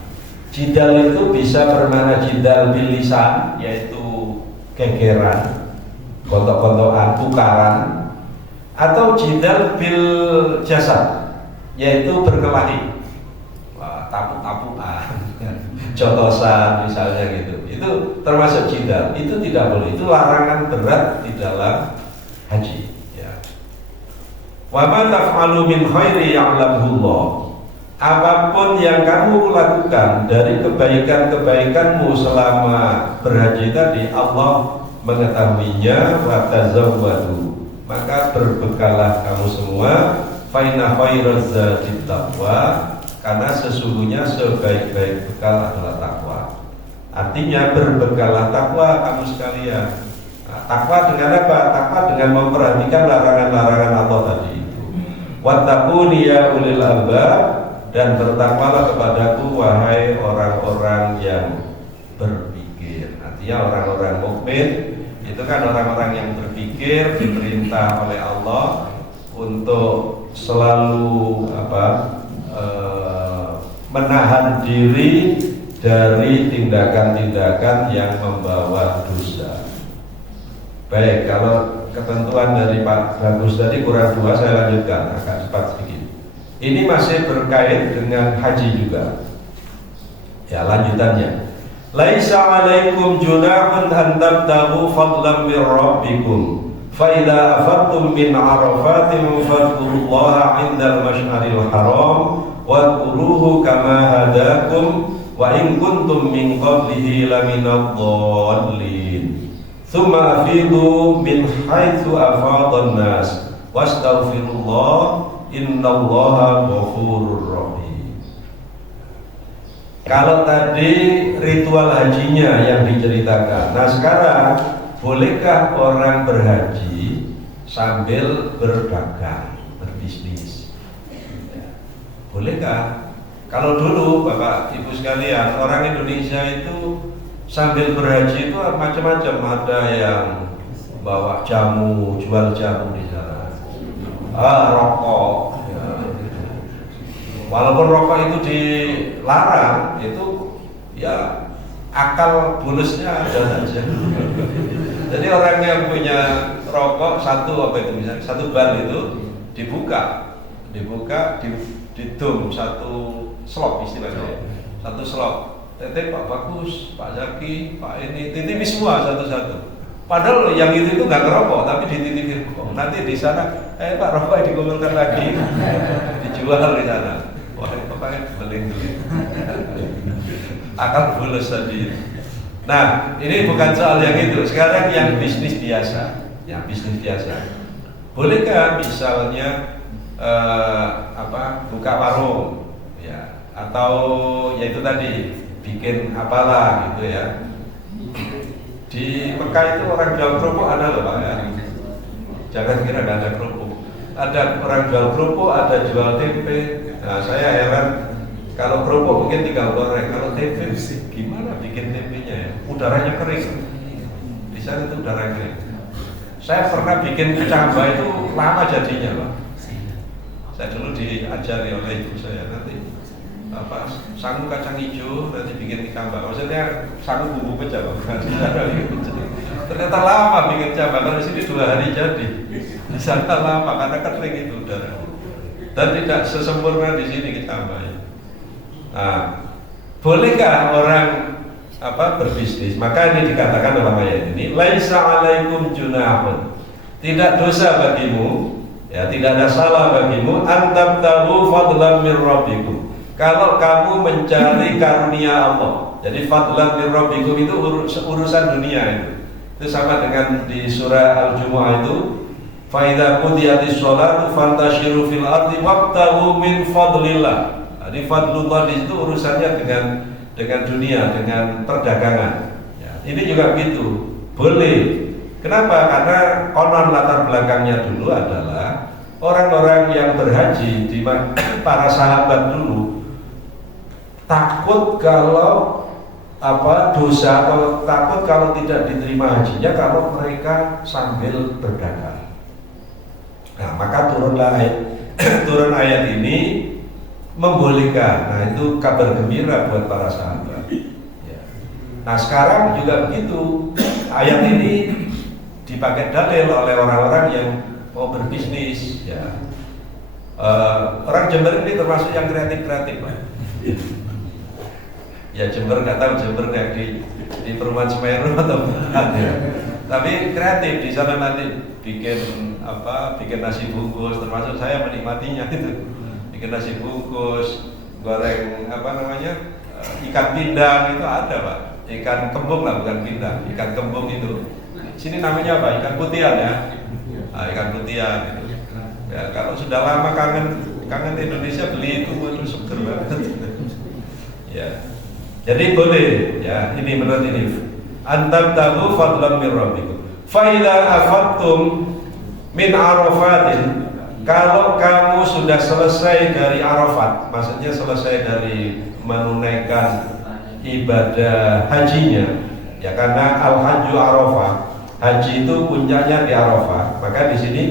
Jidal itu bisa bermakna jidal bil lisan, yaitu gegeran, gontok-gontokan, tukaran, atau jidal bil jasad, yaitu berkelahi, tapuk-tapukan, jotosan misalnya gitu. Itu termasuk jidal. Itu tidak boleh. Itu larangan berat di dalam haji. Wa ma taf'alu min khairi ya'lamuhullah. Apapun yang kamu lakukan dari kebaikan-kebaikanmu selama berhaji tadi, Allah mengetahuinya. Wa tazawwadu, maka berbekalah kamu semua. Fa inna khairaz zadi taqwa, karena sesungguhnya sebaik-baik bekal adalah takwa. Artinya berbekalah takwa kamu sekalian. Takwa dengan apa? Takwa dengan memperhatikan larangan-larangan Allah tadi itu. Wattaquni ya ulil albab, dan bertakwalah kepadaku wahai orang-orang yang berpikir. Artinya orang-orang mukmin itu kan orang-orang yang berpikir, diperintah oleh Allah untuk selalu menahan diri dari tindakan-tindakan yang membawa dosa. Baik, kalau ketentuan dari Pak Bagus tadi kurang 2, saya lanjutkan agak cepat sedikit. Ini masih berkait dengan haji juga. Ya, lanjutannya. Laisa 'alaikum junahun an tabtaghu fadlan min rabbikum fa idza afadtum min 'arafatin fadhkurullaha 'indal masy'aril haram wadhkuruhu kama hadakum wa in kuntum min qablihi laminadh dhallin. Thumma afidu min haitsu afadhan nas wastaghfirullah innallaha ghafurur rahim. Kalau tadi ritual hajinya yang diceritakan. Nah sekarang, bolehkah orang berhaji sambil berdagang, berbisnis? Bolehkah? Kalau dulu Bapak Ibu sekalian, orang Indonesia itu sambil berhaji itu macam-macam. Ada yang bawa jamu, jual jamu di sana, rokok ya. Walaupun rokok itu dilarang, itu ya akal bulusnya ada saja. Jadi orang yang punya rokok satu, apa itu misalnya satu bal itu dibuka di dum satu slop istilahnya, satu slop. Teteh Pak Bagus, Pak Zaki, Pak ini titipi semua satu-satu. Padahal yang itu nggak ngerokok, tapi dititipin kok. Nanti di sana, Pak rokok dikumpulkan lagi, dijual di sana. Wah, Bapaknya beli duit. Akal bulus tadi. Nah, ini bukan soal yang itu. Sekarang yang bisnis biasa, Bolehkah misalnya buka warung, ya, atau yaitu tadi bikin apalah gitu ya. Di Mekah itu orang jual kerupuk ada loh Pak ya. Jangan kira nggak ada kerupuk. Ada orang jual kerupuk, ada jual tempe. Nah saya heran, kalau kerupuk mungkin tinggal goreng, kalau tempe gimana bikin tempenya ya? Udaranya kering. Di sana itu udara kering. Saya pernah bikin kecamba itu lama jadinya Pak. Saya dulu diajari oleh ibu saya, nanti sangu kacang hijau nanti bikin kecamba. Maksudnya sangu bumbu pecah Pak. Ternyata lama bikin kecamba. Kalau di sini 2 hari jadi. Di sana lama karena kering itu udara. Dan tidak sesempurna di sini kecamba. Nah, bolehkah orang berbisnis? Maka ini dikatakan dalam ayat ini, laisa alaikum junahun. Tidak dosa bagimu, ya tidak ada salah bagimu, antabtahu fadlan min rabbikum. Kalau kamu mencari karunia Allah. Jadi fadlan min rabbikum itu urusan dunia itu. Itu sama dengan di surah Al-Jumu'ah itu, fa idza qudiyatis sholatu fantashiru fil ardi wabtaghu min fadlillah. Jadi fadlullah di situ urusannya dengan dunia, dengan perdagangan. Ya, ini juga begitu. Boleh. Kenapa? Karena konon latar belakangnya dulu adalah orang-orang yang berhaji di para sahabat dulu takut kalau dosa, atau takut kalau tidak diterima hajinya kalau mereka sambil berdagang. Nah, maka turun ayat ini membolehkan. Nah, itu kabar gembira buat para sahabat. Ya. Nah, sekarang juga begitu. Ayat ini dipakai dalil oleh orang-orang yang mau berbisnis. Ya. Orang Jember ini termasuk yang kreatif-kreatif, Pak. Ya Jember nggak tahu Jember kayak di perumahan Semeru atau bukan ya. Tapi kreatif di sana nanti bikin nasi bungkus, termasuk saya menikmatinya itu. Bikin nasi bungkus, goreng ikan pindang itu ada Pak. Ikan kembung lah, bukan pindang, ikan kembung itu. Sini namanya apa? Ikan putihan ya. Nah, ikan putihan itu. Ya, kalau sudah lama kangen Indonesia beli itu seger banget. Ya. Jadi boleh ya, ini menurut ini. Antam tahu fadlan min rabbikum. Fa idza afattum min arafatin, kalau kamu sudah selesai dari Arafat, maksudnya selesai dari menunaikan ibadah hajinya, ya karena al-hajju Arafah, haji itu puncaknya di Arafah. Maka di sini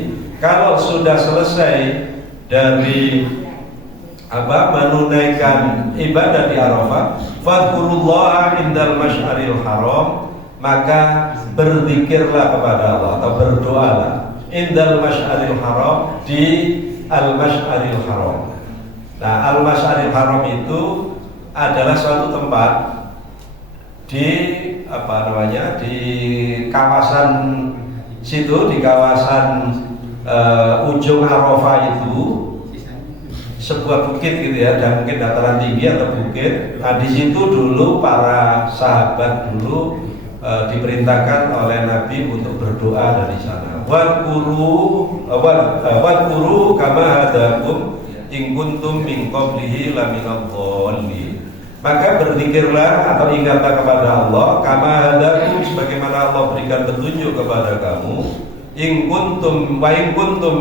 kalau sudah selesai dari menunaikan ibadah di Arafah, fadhkurullaha indal masy'aril haram, maka berzikirlah kepada Allah atau berdoalah indal masy'aril haram, di al-masy'aril haram. Nah, al-masy'aril haram itu adalah suatu tempat di di kawasan situ, di kawasan ujung Arafah itu sebuah bukit gitu ya, dan mungkin dataran tinggi atau bukit. Nah, di situ dulu para sahabat dulu diperintahkan oleh Nabi untuk berdoa dari sana. Wadkuru kama hadakum in kuntum min qablihi laminadh dhalin. Maka berzikirlah atau ingatlah kepada Allah kama hadakum, sebagaimana Allah berikan petunjuk kepada kamu. In kuntum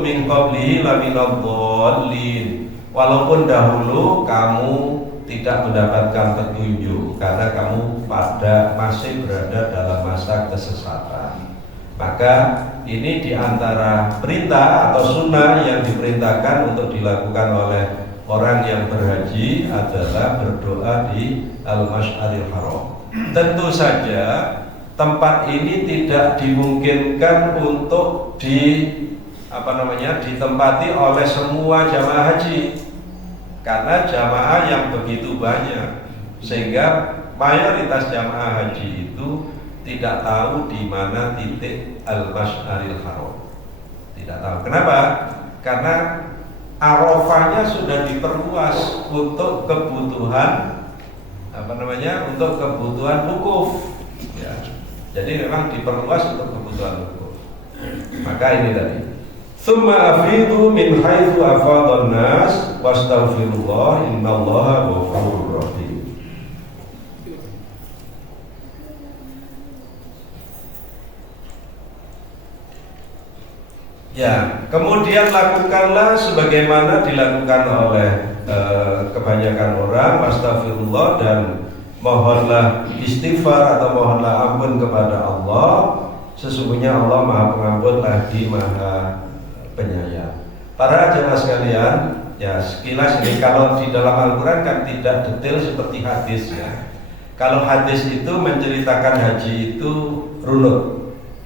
min qablihi laminadh dhalin. Walaupun dahulu kamu tidak mendapatkan petunjuk karena kamu masih berada dalam masa kesesatan. Maka ini diantara perintah atau sunnah yang diperintahkan untuk dilakukan oleh orang yang berhaji adalah berdoa di Al-Masy'aril Haram. Tentu saja tempat ini tidak dimungkinkan untuk ditempati oleh semua jamaah haji, karena jamaah yang begitu banyak sehingga mayoritas jamaah haji itu tidak tahu di mana titik Al-Masy'aril Haram. Tidak tahu. Kenapa? Karena Arafahnya sudah diperluas untuk kebutuhan untuk kebutuhan wukuf. Ya. Jadi memang diperluas untuk kebutuhan wukuf. Maka ini tadi. Tsumma afidu min haitsu afadhan nas wastaghfirullah innallaha ghafurur rahim. Ya, kemudian lakukanlah sebagaimana dilakukan oleh kebanyakan orang, astagfirullah, dan mohonlah istighfar atau mohonlah ampun kepada Allah. Sesungguhnya Allah Maha Pengampun lagi Maha Penyayang. Para jemaah sekalian, ya sekilas ini kalau di dalam Al-Quran kan tidak detail seperti hadis ya. Kalau hadis itu menceritakan haji itu runut.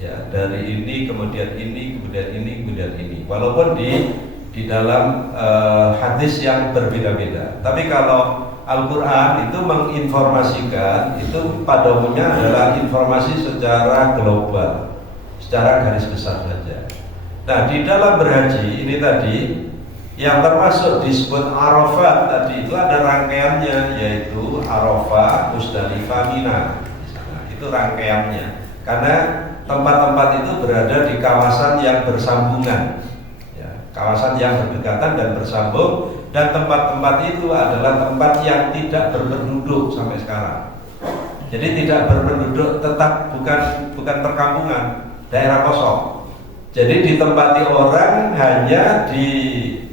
Ya, dari ini kemudian ini kemudian ini kemudian ini. Walaupun di dalam hadis yang berbeda-beda. Tapi kalau Al-Quran itu menginformasikan, itu pada umumnya adalah informasi secara global, secara garis besar saja. Nah, di dalam berhaji ini tadi yang termasuk disebut Arafat tadi itu ada rangkaiannya, yaitu Arafah, Musdalifah, Mina. Itu rangkaiannya. Karena tempat-tempat itu berada di kawasan yang bersambungan, ya, kawasan yang berdekatan dan bersambung, dan tempat-tempat itu adalah tempat yang tidak berpenduduk sampai sekarang. Jadi tidak berpenduduk, tetap bukan perkampungan, daerah kosong. Jadi ditempati orang hanya di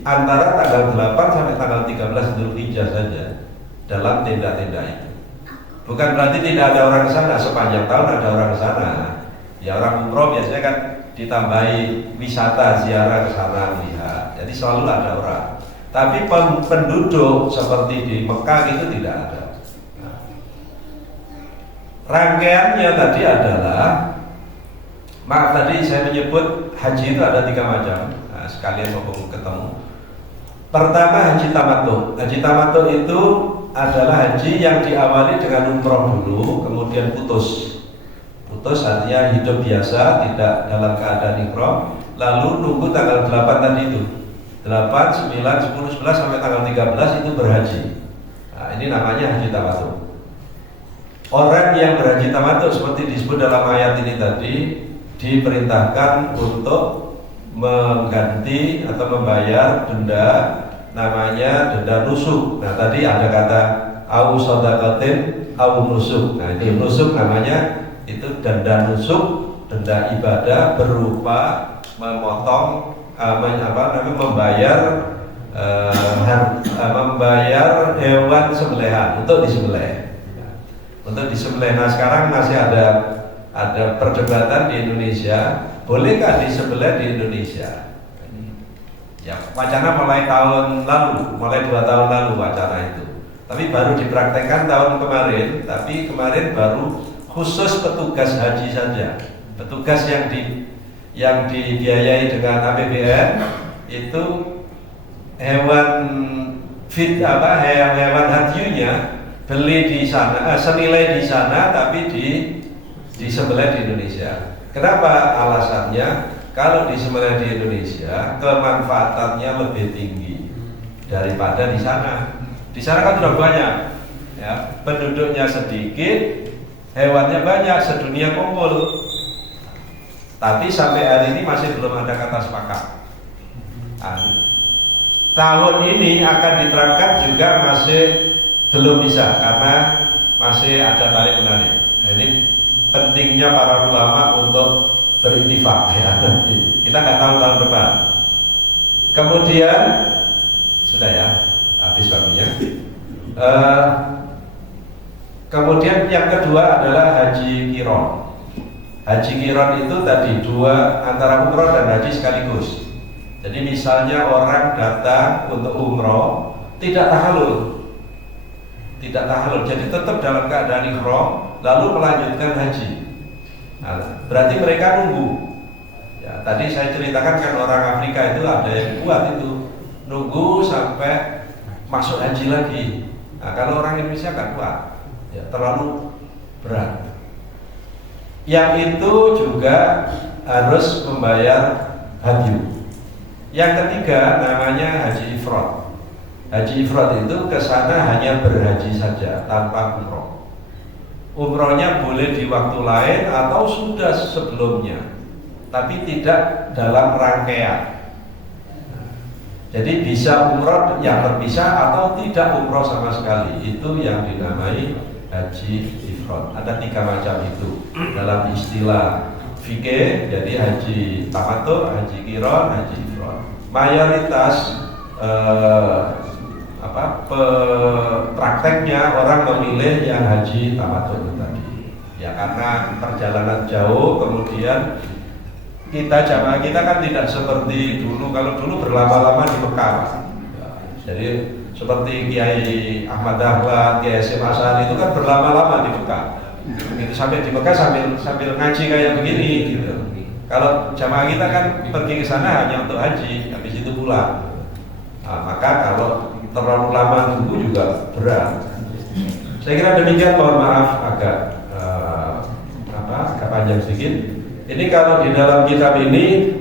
antara tanggal 8 sampai tanggal 13 Dzulhijjah saja dalam tenda-tenda itu. Bukan berarti tidak ada orang ke sana, sepanjang tahun ada orang ke sana. Ya, orang umroh biasanya kan ditambahi wisata ziarah ke sana lihat. Jadi selalu ada orang. Tapi penduduk seperti di Mekah itu tidak ada. Nah, rangkaiannya tadi adalah, maaf tadi saya menyebut haji itu ada 3 macam. Nah, sekalian mau ketemu. Pertama haji tamattu. Haji tamattu itu adalah haji yang diawali dengan umroh dulu, kemudian putus. Putus artinya hidup biasa, tidak dalam keadaan ihram, lalu nunggu tanggal 8 tadi itu. 8, 9, 10, 11 sampai tanggal 13 itu berhaji. Nah, ini namanya haji tamattu. Orang yang berhaji tamattu seperti disebut dalam ayat ini tadi diperintahkan untuk mengganti atau membayar denda, namanya denda nusuk. Nah, tadi ada kata au shadaqatin au nusuk. Nah, ini nusuk namanya itu denda nusuk, denda ibadah berupa memotong membayar hewan sembelihan untuk disembelih. Untuk disembelih. Nah, sekarang masih ada perdebatan di Indonesia, bolehkah disembelih di Indonesia? Ya, wacana mulai 2 tahun lalu wacana itu. Tapi baru dipraktekkan tahun kemarin, tapi kemarin baru khusus petugas haji saja. Petugas yang dibiayai dengan APBN itu hewan hajinya beli di sana, senilai di sana, tapi disembelih di Indonesia. Kenapa? Alasannya kalau disembelih di Indonesia kemanfaatannya lebih tinggi daripada di sana. Di sana kan sudah banyak, ya, penduduknya sedikit, hewannya banyak, sedunia kumpul. Tapi sampai hari ini masih belum ada kata sepakat. Tahun ini akan diterapkan juga masih belum bisa karena masih ada tarik menarik. Nah, ini pentingnya para ulama untuk berintifak ya. Kita nggak tahu tahun depan. Kemudian sudah ya, habis waktunya. Kemudian yang kedua adalah haji qiron. Haji qiron itu tadi dua antara umroh dan haji sekaligus. Jadi misalnya orang datang untuk umroh tidak tahallul, jadi tetap dalam keadaan ihram lalu melanjutkan haji. Nah, berarti mereka nunggu. Ya, tadi saya ceritakan kan orang Afrika itu ada yang kuat itu nunggu sampai masuk haji lagi. Nah, kalau orang Indonesia nggak kuat, ya terlalu berat. Yang itu juga harus membayar haji. Yang ketiga namanya haji ifrad. Haji ifrad itu kesana hanya berhaji saja tanpa umroh. Umrohnya boleh di waktu lain atau sudah sebelumnya, tapi tidak dalam rangkaian. Jadi bisa umroh yang terpisah atau tidak umroh sama sekali. Itu yang dinamai haji ifrad. Ada 3 macam itu dalam istilah fikih. Jadi haji tamattu, haji qiron, haji ifrad. Mayoritas prakteknya orang memilih yang haji tamattu tadi. Ya karena perjalanan jauh, kemudian kita jamaah kita kan tidak seperti dulu. Kalau dulu berlama-lama di Mekah. Ya, jadi seperti Kiai Ahmad Dahlan, Kiai Hasyim Asy'ari itu kan berlama-lama di Mekah. Begitu sampai di Mekah sambil ngaji kayak begini gitu. Kalau jamaah kita kan pergi ke sana hanya untuk haji, habis itu pulang. Nah, maka kalau terlalu lama nunggu juga berat. Saya kira demikian, mohon maaf agak panjang sedikit. Ini kalau di dalam kitab ini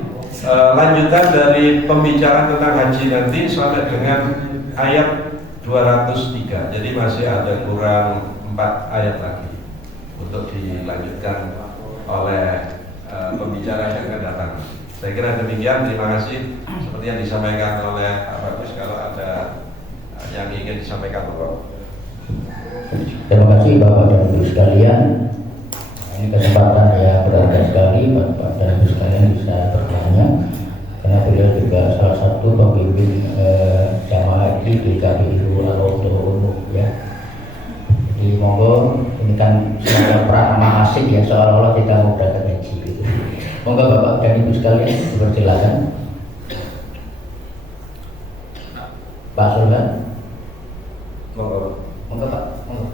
lanjutan dari pembicaraan tentang haji nanti sampai dengan ayat 203. Jadi masih ada kurang 4 ayat lagi untuk dilanjutkan oleh pembicara yang akan datang. Saya kira demikian. Terima kasih. Seperti yang disampaikan oleh Pak Bagus, kalau ada yang ingin disampaikan, Bapak. Terima kasih Bapak dan Ibu sekalian. Ini kesempatan yang berharga sekali Bapak dan Ibu sekalian bisa bertanya, karena beliau juga salah satu pembimbing jamaah haji di KPU Al-Udhu ya. Jadi monggo, ini kan semacam pranama asing ya, seolah-olah kita mau berangkat haji gitu. Monggo Bapak dan Ibu sekalian dipersilakan. Pak Sultan. Monggo. Monggo Pak. Monggo.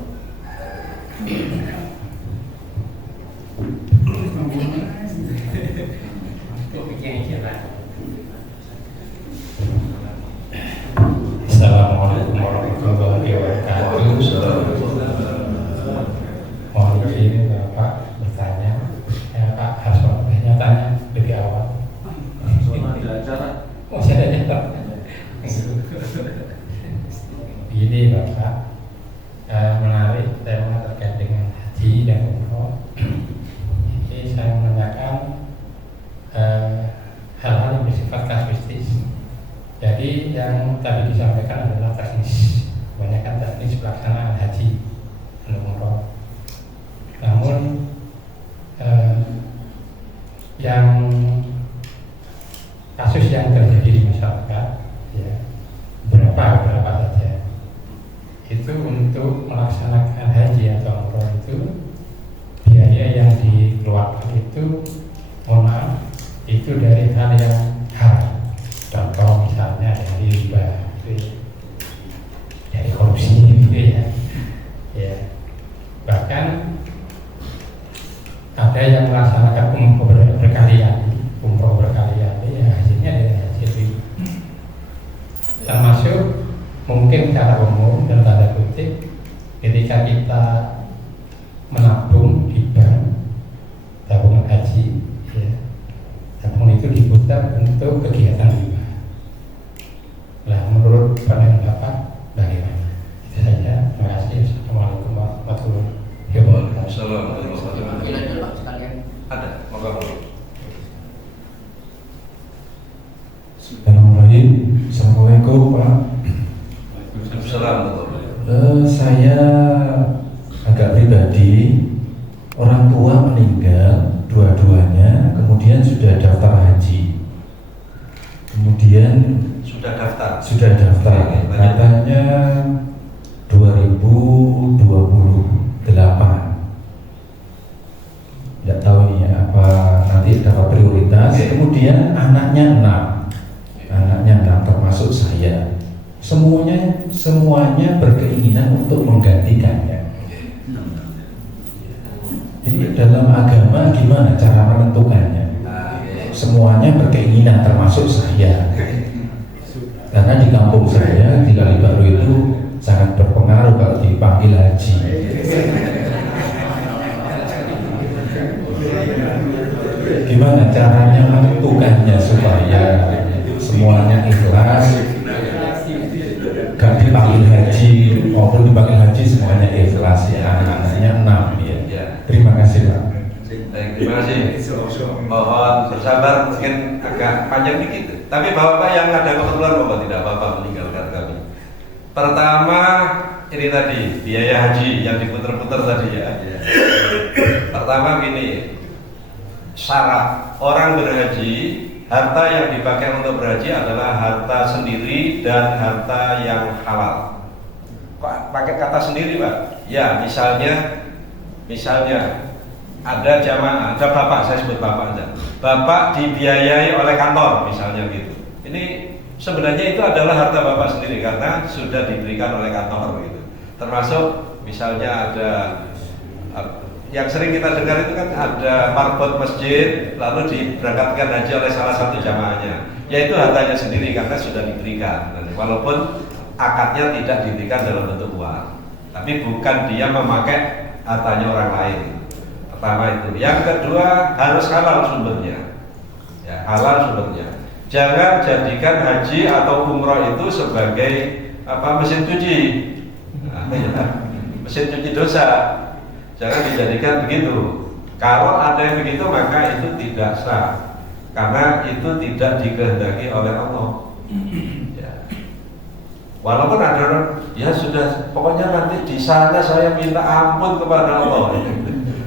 Assalamualaikum warahmatullahi wabarakatuh. Mohon izin Bapak bertanya. Pak Hasan tanya lebih awal. Masih ada jawab. Ini Bapak menarik tema terkait dengan haji dan umroh. Ini saya menanyakan hal-hal yang bersifat kasuistis. Jadi yang tadi disampaikan adalah teknis, kebanyakan teknis pelaksanaan haji dan umroh. Namun yang kasus yang terjadi di masyarakat, ya, berapa saja itu untuk melaksanakan haji atau umroh itu biaya yang dikeluarkan itu, mohon maaf, itu dari hal yang haram. Contoh misalnya dari riba, dari korupsi gitu ya. Bahkan ada yang melaksanakan umroh berkali-kali, ya hasilnya dari hasil riba. Termasuk mungkin secara umum dan tanda kutip, ketika kita menabung di bank, tabungan haji, ya, tabungan itu diputar untuk kegiatan riba. Nah, menurut pandangan Bapak bagaimana? Itu saja. Terima kasih. Assalamualaikum warahmatullahi wabarakatuh. Assalamualaikum warahmatullahi wabarakatuh. Ada, monggo. saya agak pribadi, orang tua meninggal dua-duanya, kemudian sudah daftar haji, kemudian Sudah daftar. katanya 2028. Tidak tahu ini apa, nanti dapat prioritas. Kemudian anaknya 6 termasuk saya. Semuanya berkeinginan untuk menggantikannya. Jadi dalam agama gimana cara menentukannya? Semuanya berkeinginan termasuk saya. Karena di kampung saya di Kali Baru itu sangat berpengaruh kalau dipanggil haji. Gimana caranya menentukannya supaya semuanya ikhlas, gak dipanggil haji maupun dipanggil haji semuanya ikhlas ya, anak-anaknya 6 ya. Terima kasih Pak. Baik, terima kasih. Mohon bersabar, mungkin agak panjang dikit. Tapi Bapak yang ada keperluan Bapak tidak apa-apa meninggalkan kami. Pertama, ini tadi biaya haji yang diputer-puter tadi ya. Pertama gini, syarat orang berhaji, harta yang dipakai untuk berhaji adalah harta sendiri dan harta yang halal. Kok pakai kata sendiri Pak? Ya, misalnya ada jamaah, ada bapak, saya sebut bapak aja. Bapak dibiayai oleh kantor misalnya gitu. Ini sebenarnya itu adalah harta bapak sendiri karena sudah diberikan oleh kantor gitu. Termasuk misalnya ada yang sering kita dengar itu kan ada marbot masjid lalu diberangkatkan haji oleh salah satu jamaahnya, yaitu hartanya sendiri karena sudah diberikan. Dan walaupun akadnya tidak diberikan dalam bentuk uang, tapi bukan dia memakai hartanya orang lain. Pertama itu. Yang kedua harus halal sumbernya. Ya, halal sumbernya. Jangan jadikan haji atau umroh itu sebagai mesin cuci. Mesin cuci dosa. Jangan dijadikan begitu. Kalau ada yang begitu maka itu tidak sah, karena itu tidak dikehendaki oleh Allah. Ya. Walaupun ada orang, ya sudah, pokoknya nanti di sana saya minta ampun kepada Allah.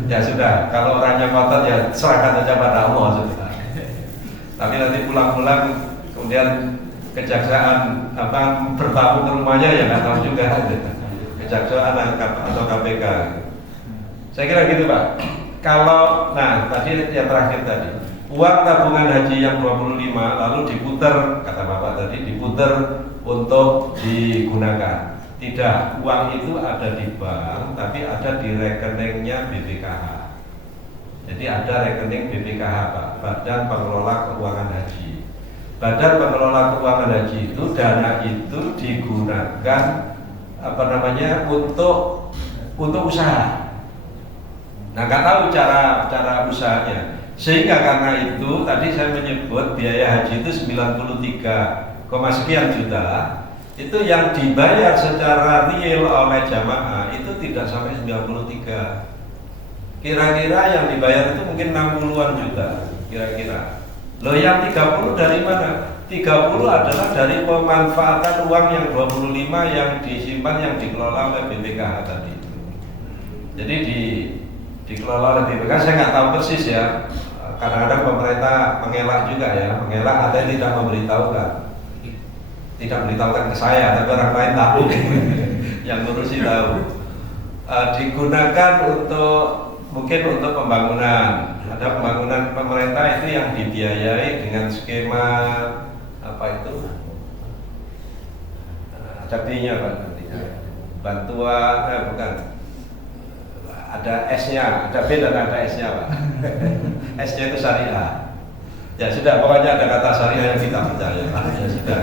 Ya sudah, kalau orangnya kotor ya serahkan saja pada Allah sudah. Tapi nanti pulang-pulang kemudian kejaksaan bertamu ke rumahnya ya nggak tahu juga. Kejaksaan atau KPK. Saya kira gitu Pak. Kalau, tadi yang terakhir tadi, uang tabungan haji yang 25 lalu diputar, kata Bapak tadi, diputar untuk digunakan. Tidak, uang itu ada di bank, tapi ada di rekeningnya BPKH. Jadi ada rekening BPKH Pak, Badan Pengelola Keuangan Haji. Badan Pengelola Keuangan Haji itu dana itu digunakan untuk usaha. Nah, nggak tahu cara usahanya. Sehingga karena itu tadi saya menyebut biaya haji itu 93, sekian juta. Itu yang dibayar secara real oleh jamaah itu tidak sampai 93. Kira-kira yang dibayar itu mungkin 60-an juta kira-kira. Loh, yang 30 dari mana? 30 adalah dari pemanfaatan uang yang 25 yang disimpan, yang dikelola oleh BPKH tadi. Jadi dikelola oleh BPK, saya nggak tahu persis ya. Kadang-kadang pemerintah mengelak juga ya, mengelak ada yang tidak memberitahukan, tidak memberitahukan ke saya, tapi orang lain tahu, yang ngurusi tahu. Digunakan mungkin untuk pembangunan. Ada pembangunan pemerintah itu yang dibiayai dengan skema ada B-nya Pak, bantuan, bukan. Ada S-nya, ada B dan ada S-nya Pak. S-nya itu syariah. Ya sudah, pokoknya ada kata syariah yang kita percaya Pak. Ya sudah.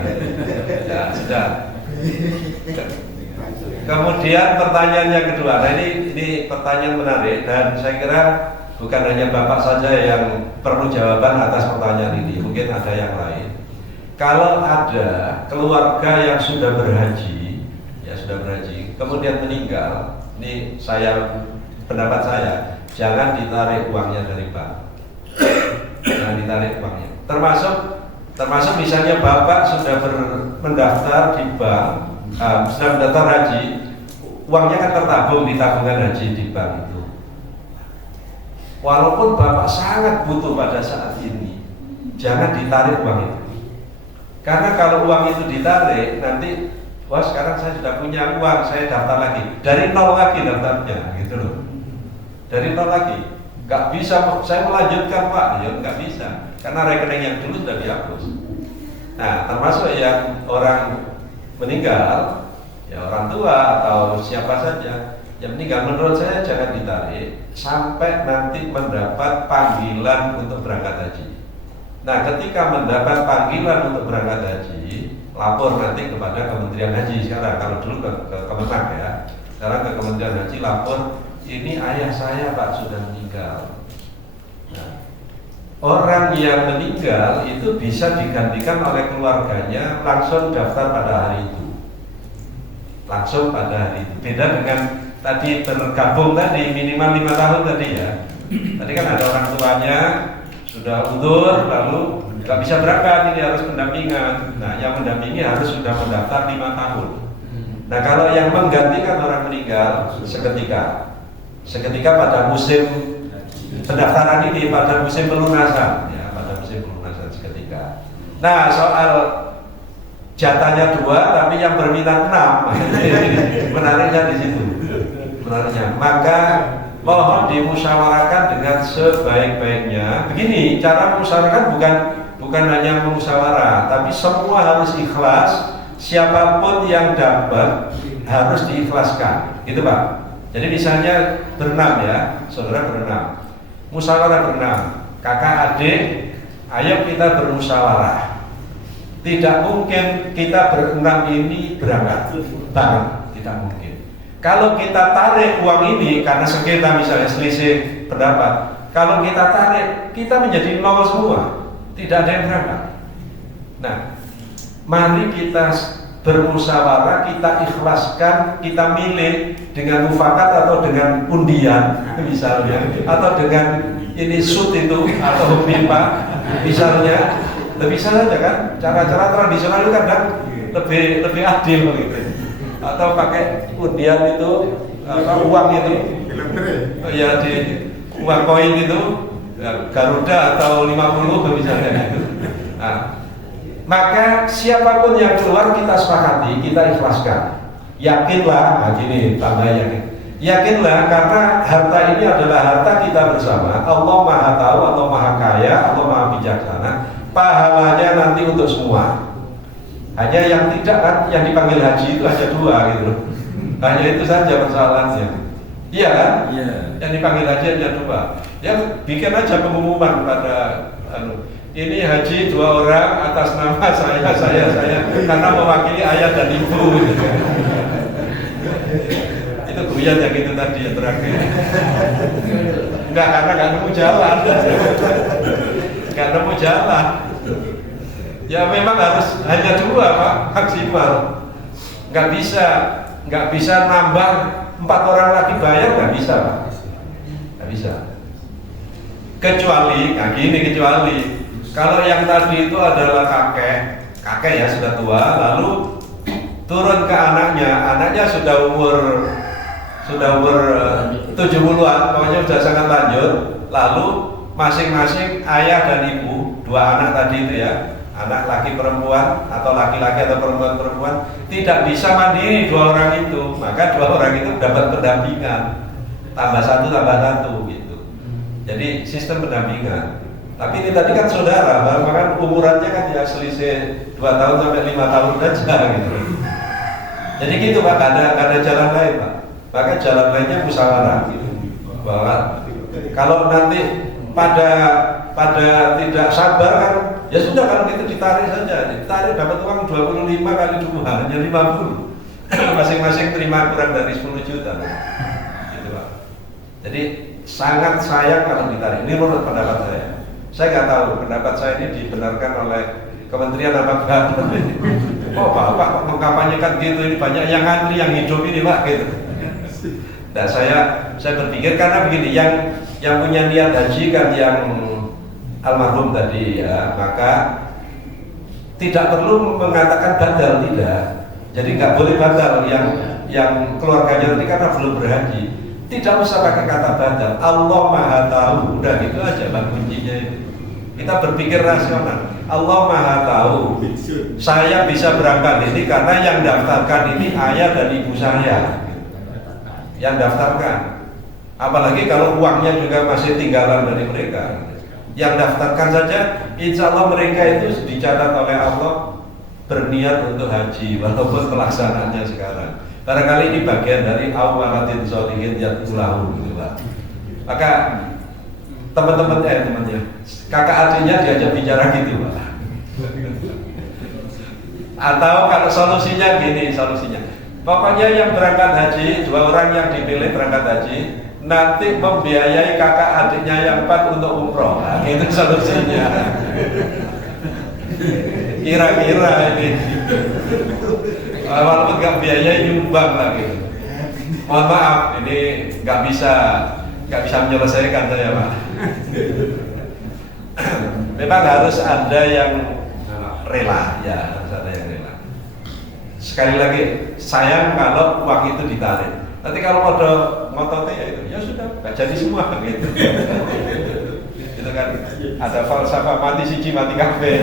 Ya sudah. Kemudian pertanyaan yang kedua. Nah ini pertanyaan menarik dan saya kira bukan hanya Bapak saja yang perlu jawaban atas pertanyaan ini. Mungkin ada yang lain. Kalau ada keluarga yang sudah berhaji, kemudian meninggal, ini pendapat saya, jangan ditarik uangnya dari bank. Jangan ditarik uangnya. Termasuk misalnya Bapak sudah mendaftar di bank, sudah mendaftar haji, uangnya kan tertabung di tabungan haji di bank itu. Walaupun Bapak sangat butuh pada saat ini, jangan ditarik uang itu. Karena kalau uang itu ditarik, nanti, wah sekarang saya sudah punya uang, saya daftar lagi. Dari nol lagi daftarnya, gitu loh. Dari nol lagi. Nggak bisa, saya melanjutkan Pak, ya nggak bisa. Karena rekening yang dulu sudah dihapus. Nah, termasuk yang orang meninggal, ya orang tua atau siapa saja yang meninggal, menurut saya jangan ditarik sampai nanti mendapat panggilan untuk berangkat haji. Nah, ketika mendapat panggilan untuk berangkat haji, lapor nanti kepada Kementerian Haji sekarang. Kalau dulu ke Kemenang ya, sekarang ke Kementerian Haji lapor, ini ayah saya Pak sudah meninggal. Nah, orang yang meninggal itu bisa digantikan oleh keluarganya langsung daftar pada hari itu. Langsung pada hari itu. Beda dengan tadi bergabung tadi minimal 5 tahun tadi ya. Tadi kan ada orang tuanya sudah udur lalu nggak bisa berangkat, ini harus pendampingan. Nah, yang mendampingi harus sudah mendaftar 5 tahun. Nah, kalau yang menggantikan orang meninggal seketika pada musim pendaftaran ini, pada musim pelunasan ya, pada musim pelunasan seketika. Nah, soal jatahnya 2 tapi yang berminat 6 menariknya di situ. Menariknya, maka mohon dimusyawarahkan dengan sebaik-baiknya. Begini, cara musyawarahkan bukan hanya musyawarah, tapi semua harus ikhlas. Siapapun yang dapat harus diikhlaskan, gitu Pak. Jadi misalnya berenam ya, saudara berenam, musyawarah berenam, kakak adik, ayo kita bermusyawarah. Tidak mungkin kita berenam ini berangkat bareng, tidak mungkin. Kalau kita tarik uang ini karena sengketa misalnya selisih pendapat, kalau kita tarik kita menjadi nol semua, tidak ada yang berangkat. Nah, mari kita bermusyawarah, kita ikhlaskan, kita milih dengan mufakat atau dengan undian misalnya, atau dengan ini sut itu atau pipa misalnya. Bisa saja kan, cara-cara tradisional itu kadang lebih adil gitu. Atau pakai undian itu uang itu ya, di uang koin itu ya, Garuda atau 50 misalnya gitu. Nah, maka siapapun yang keluar kita sepakati, kita ikhlaskan. Yakinlah, nah gini tambah yakinlah karena harta ini adalah harta kita bersama. Allah Maha Tahu, Allah Maha Kaya, Allah Maha Bijaksana. Pahalanya nanti untuk semua. Hanya yang tidak kan, yang dipanggil haji itu hanya 2 gitu. Hanya itu saja persoalannya. Iya kan? Iya. Yang dipanggil haji hanya 2. Ya bikin aja pengumuman pada ini haji 2 orang atas nama saya karena mewakili ayah dan ibu. Itu guyon yang itu tadi yang terakhir. Enggak, karena nggak nemu jalan. Nggak nemu jalan. Ya memang harus hanya 2 Pak maksimal. Nggak bisa nambah 4 orang lagi bayar, nggak bisa Pak. Nggak bisa. Kecuali kalau yang tadi itu adalah kakek ya sudah tua, lalu turun ke anaknya sudah umur 70-an, pokoknya sudah sangat lanjut, lalu masing-masing ayah dan ibu, 2 anak tadi itu ya, anak laki perempuan atau laki-laki atau perempuan tidak bisa mandiri 2 orang itu, maka 2 orang itu dapat pendampingan tambah satu gitu. Jadi sistem pendampingan. Tapi ini tadi kan saudara, bahkan umurannya kan ya selisih 2 tahun sampai 5 tahun saja gitu. Jadi gitu Pak, ada jalan lain Pak. Maka jalan lainnya musyawarah gitu. Bahwa kalau nanti pada tidak sabar kan, ya sudah kalau gitu ditarik saja. Ditarik dapat uang 25 kali 2 hanya 50. Masing-masing terima kurang dari 10 juta. Gitu Pak. Jadi sangat sayang kalau ditarik. Ini menurut pendapat saya. Saya nggak tahu pendapat saya ini dibenarkan oleh kementerian apa enggak. Oh Bapak mengkampanyekan gitu, ini banyak yang ngantri yang hidup ini Pak gitu. Nah saya berpikir karena begini, yang punya niat haji kan yang almarhum tadi ya, maka tidak perlu mengatakan batal, tidak. Jadi nggak boleh batal yang keluarganya tadi karena belum berhaji, tidak usah pakai kata badal, Allah Maha Tahu, udah gitu aja bang kuncinya itu. Kita berpikir rasional, Allah Maha Tahu, saya bisa berangkat ini karena yang daftarkan ini ayah dan ibu saya yang daftarkan. Apalagi kalau uangnya juga masih tinggalan dari mereka. Yang daftarkan saja, insya Allah mereka itu dicatat oleh Allah berniat untuk haji, walaupun pelaksanaannya sekarang. Barangkali ini bagian dari awalatin sholihin yatulahu gitu Pak. Maka temannya, kakak adiknya diajak bicara gitu Pak. Atau kalau solusinya gini, pokoknya yang berangkat haji, 2 orang yang dipilih berangkat haji, nanti membiayai kakak adiknya yang 4 untuk umroh. Nah, itu solusinya. Kira-kira ini. Walaupun nggak biayai nyumbang lagi. Mohon maaf, ini nggak bisa menyelesaikan saya Pak. Memang harus ada yang rela, ya harus ada yang rela. Sekali lagi, sayang kalau uang itu ditarik. Nanti kalau pada ngototnya ya itu, ya sudah, nggak jadi semua gitu. Itu kan ada falsafah mati siji mati kafe.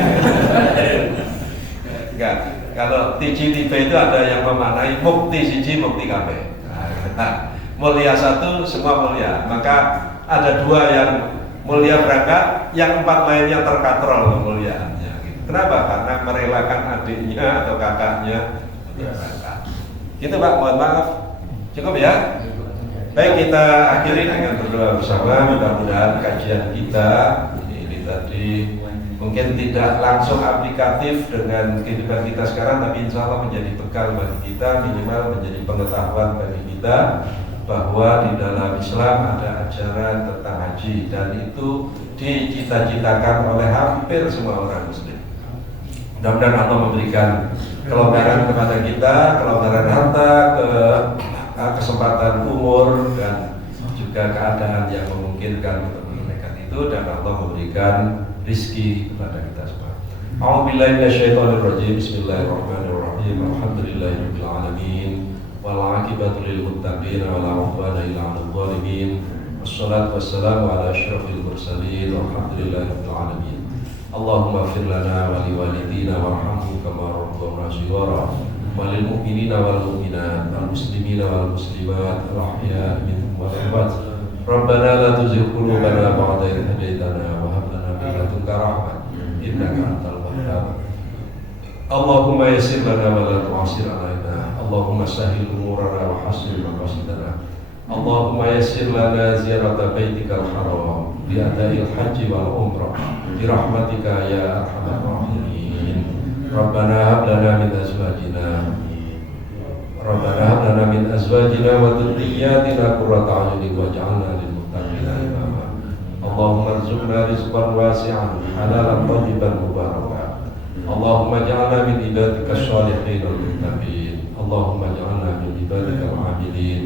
Enggak, kalau tiji tipe itu ada yang memaknai mukti siji mukti kafe. Nah, mulia 1 semua mulia, maka ada 2 yang mulia berangkat, yang 4 lainnya terkatrol kemuliaannya. Gitu. Kenapa? Karena merelakan adiknya atau kakaknya berangkat. Gitu Pak, mohon maaf. Cukup ya? Baik, kita akhiri dengan berdoa bersama. Mudah-mudahan kajian kita ini tadi mungkin tidak langsung aplikatif dengan kehidupan kita sekarang, tapi insya Allah menjadi bekal bagi kita, minimal menjadi pengetahuan bagi kita bahwa di dalam Islam ada ajaran tentang haji, dan itu dicita-citakan oleh hampir semua orang Muslim. Mudah-mudahan Allah memberikan kelonggaran kepada kita, kelonggaran harta, kesempatan umur, dan juga keadaan yang memungkinkan untuk menunaikan itu, dan Allah memberikan rizki kepada kita semua. A'udzubillahi minasyaitonirrajim. Bismillahirrahmanirrahim. Alhamdulillahirabbil alamin. Wal 'aqibatu lil muttaqin wa la 'udwana illa 'alal zalimin. Wassalatu wassalamu ala asyrafil mursalin. Walhamdulillahirabbil alamin. Allahumma ighfir lana wa liwalidina warhamhum kama rabbawna shighara. Walil mu'minina wal mu'minat, wal muslimina wal muslimat, al ahya'i minhum wal amwat. Rabbana la tuzigh qulubana ba'da idh hadaytana wa hab lana min ladunka rahmah innaka antal wahhab. Allahumma yassir lana wa la tu'assir alaina. Allahumma sahhil umurana wa hassin maqasidana. Allahumma yassir lana ziyarata baitikal haram bi ada'il haji wal umrah bi rahmatika ya arhamar rahimin. Rabbana hab lana min azwajina wa dhurriyyatina qurrata a'yunin waj'alna lil muttaqina imama. Allahumma arzuqna rizqan wasi'an halalan thayyiban mubarakan. Allahumma ij'alna min ibadika shalihin wal muttaqin. Allahumma ij'alna min ibadika al-'amilin.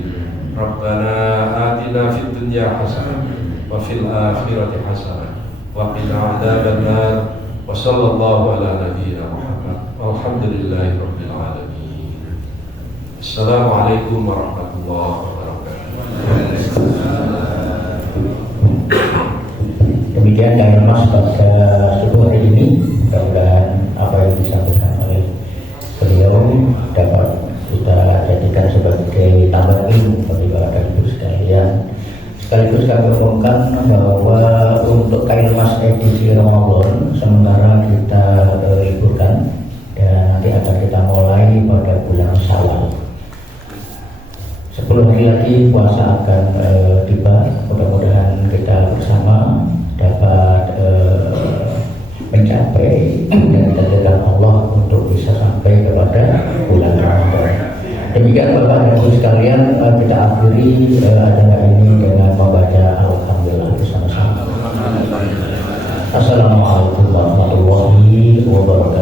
Rabbana atina fid dunya hasanah wa fil akhirati hasanah wa qina 'adzabannar. Wa sallallahu ala nabiyyina Muhammad. Walhamdulillahi rabbil alamin. Assalamualaikum warahmatullahi wabarakatuh. Demikian yang Mas pada subuh hari ini, mudah-mudahan apa yang disampaikan oleh beliau dapat kita jadikan sebagai tambahan ilmu bagi para ibu sekalian. Sekaligus kami umumkan bahwa untuk kain mas edisi Ramadan sementara kita liburkan, dan nanti akan kita mulai pada bulan Syawal. 10 hari lagi puasa akan tiba. Mudah-mudahan kita bersama dapat mencapai dan ditakdirkan Allah untuk bisa sampai kepada bulan Ramadan. Demikian Bapak dan Ibu sekalian, kita akhiri acara ini dengan membaca Alhamdulillah bersama-sama. Assalamualaikum warahmatullahi wabarakatuh.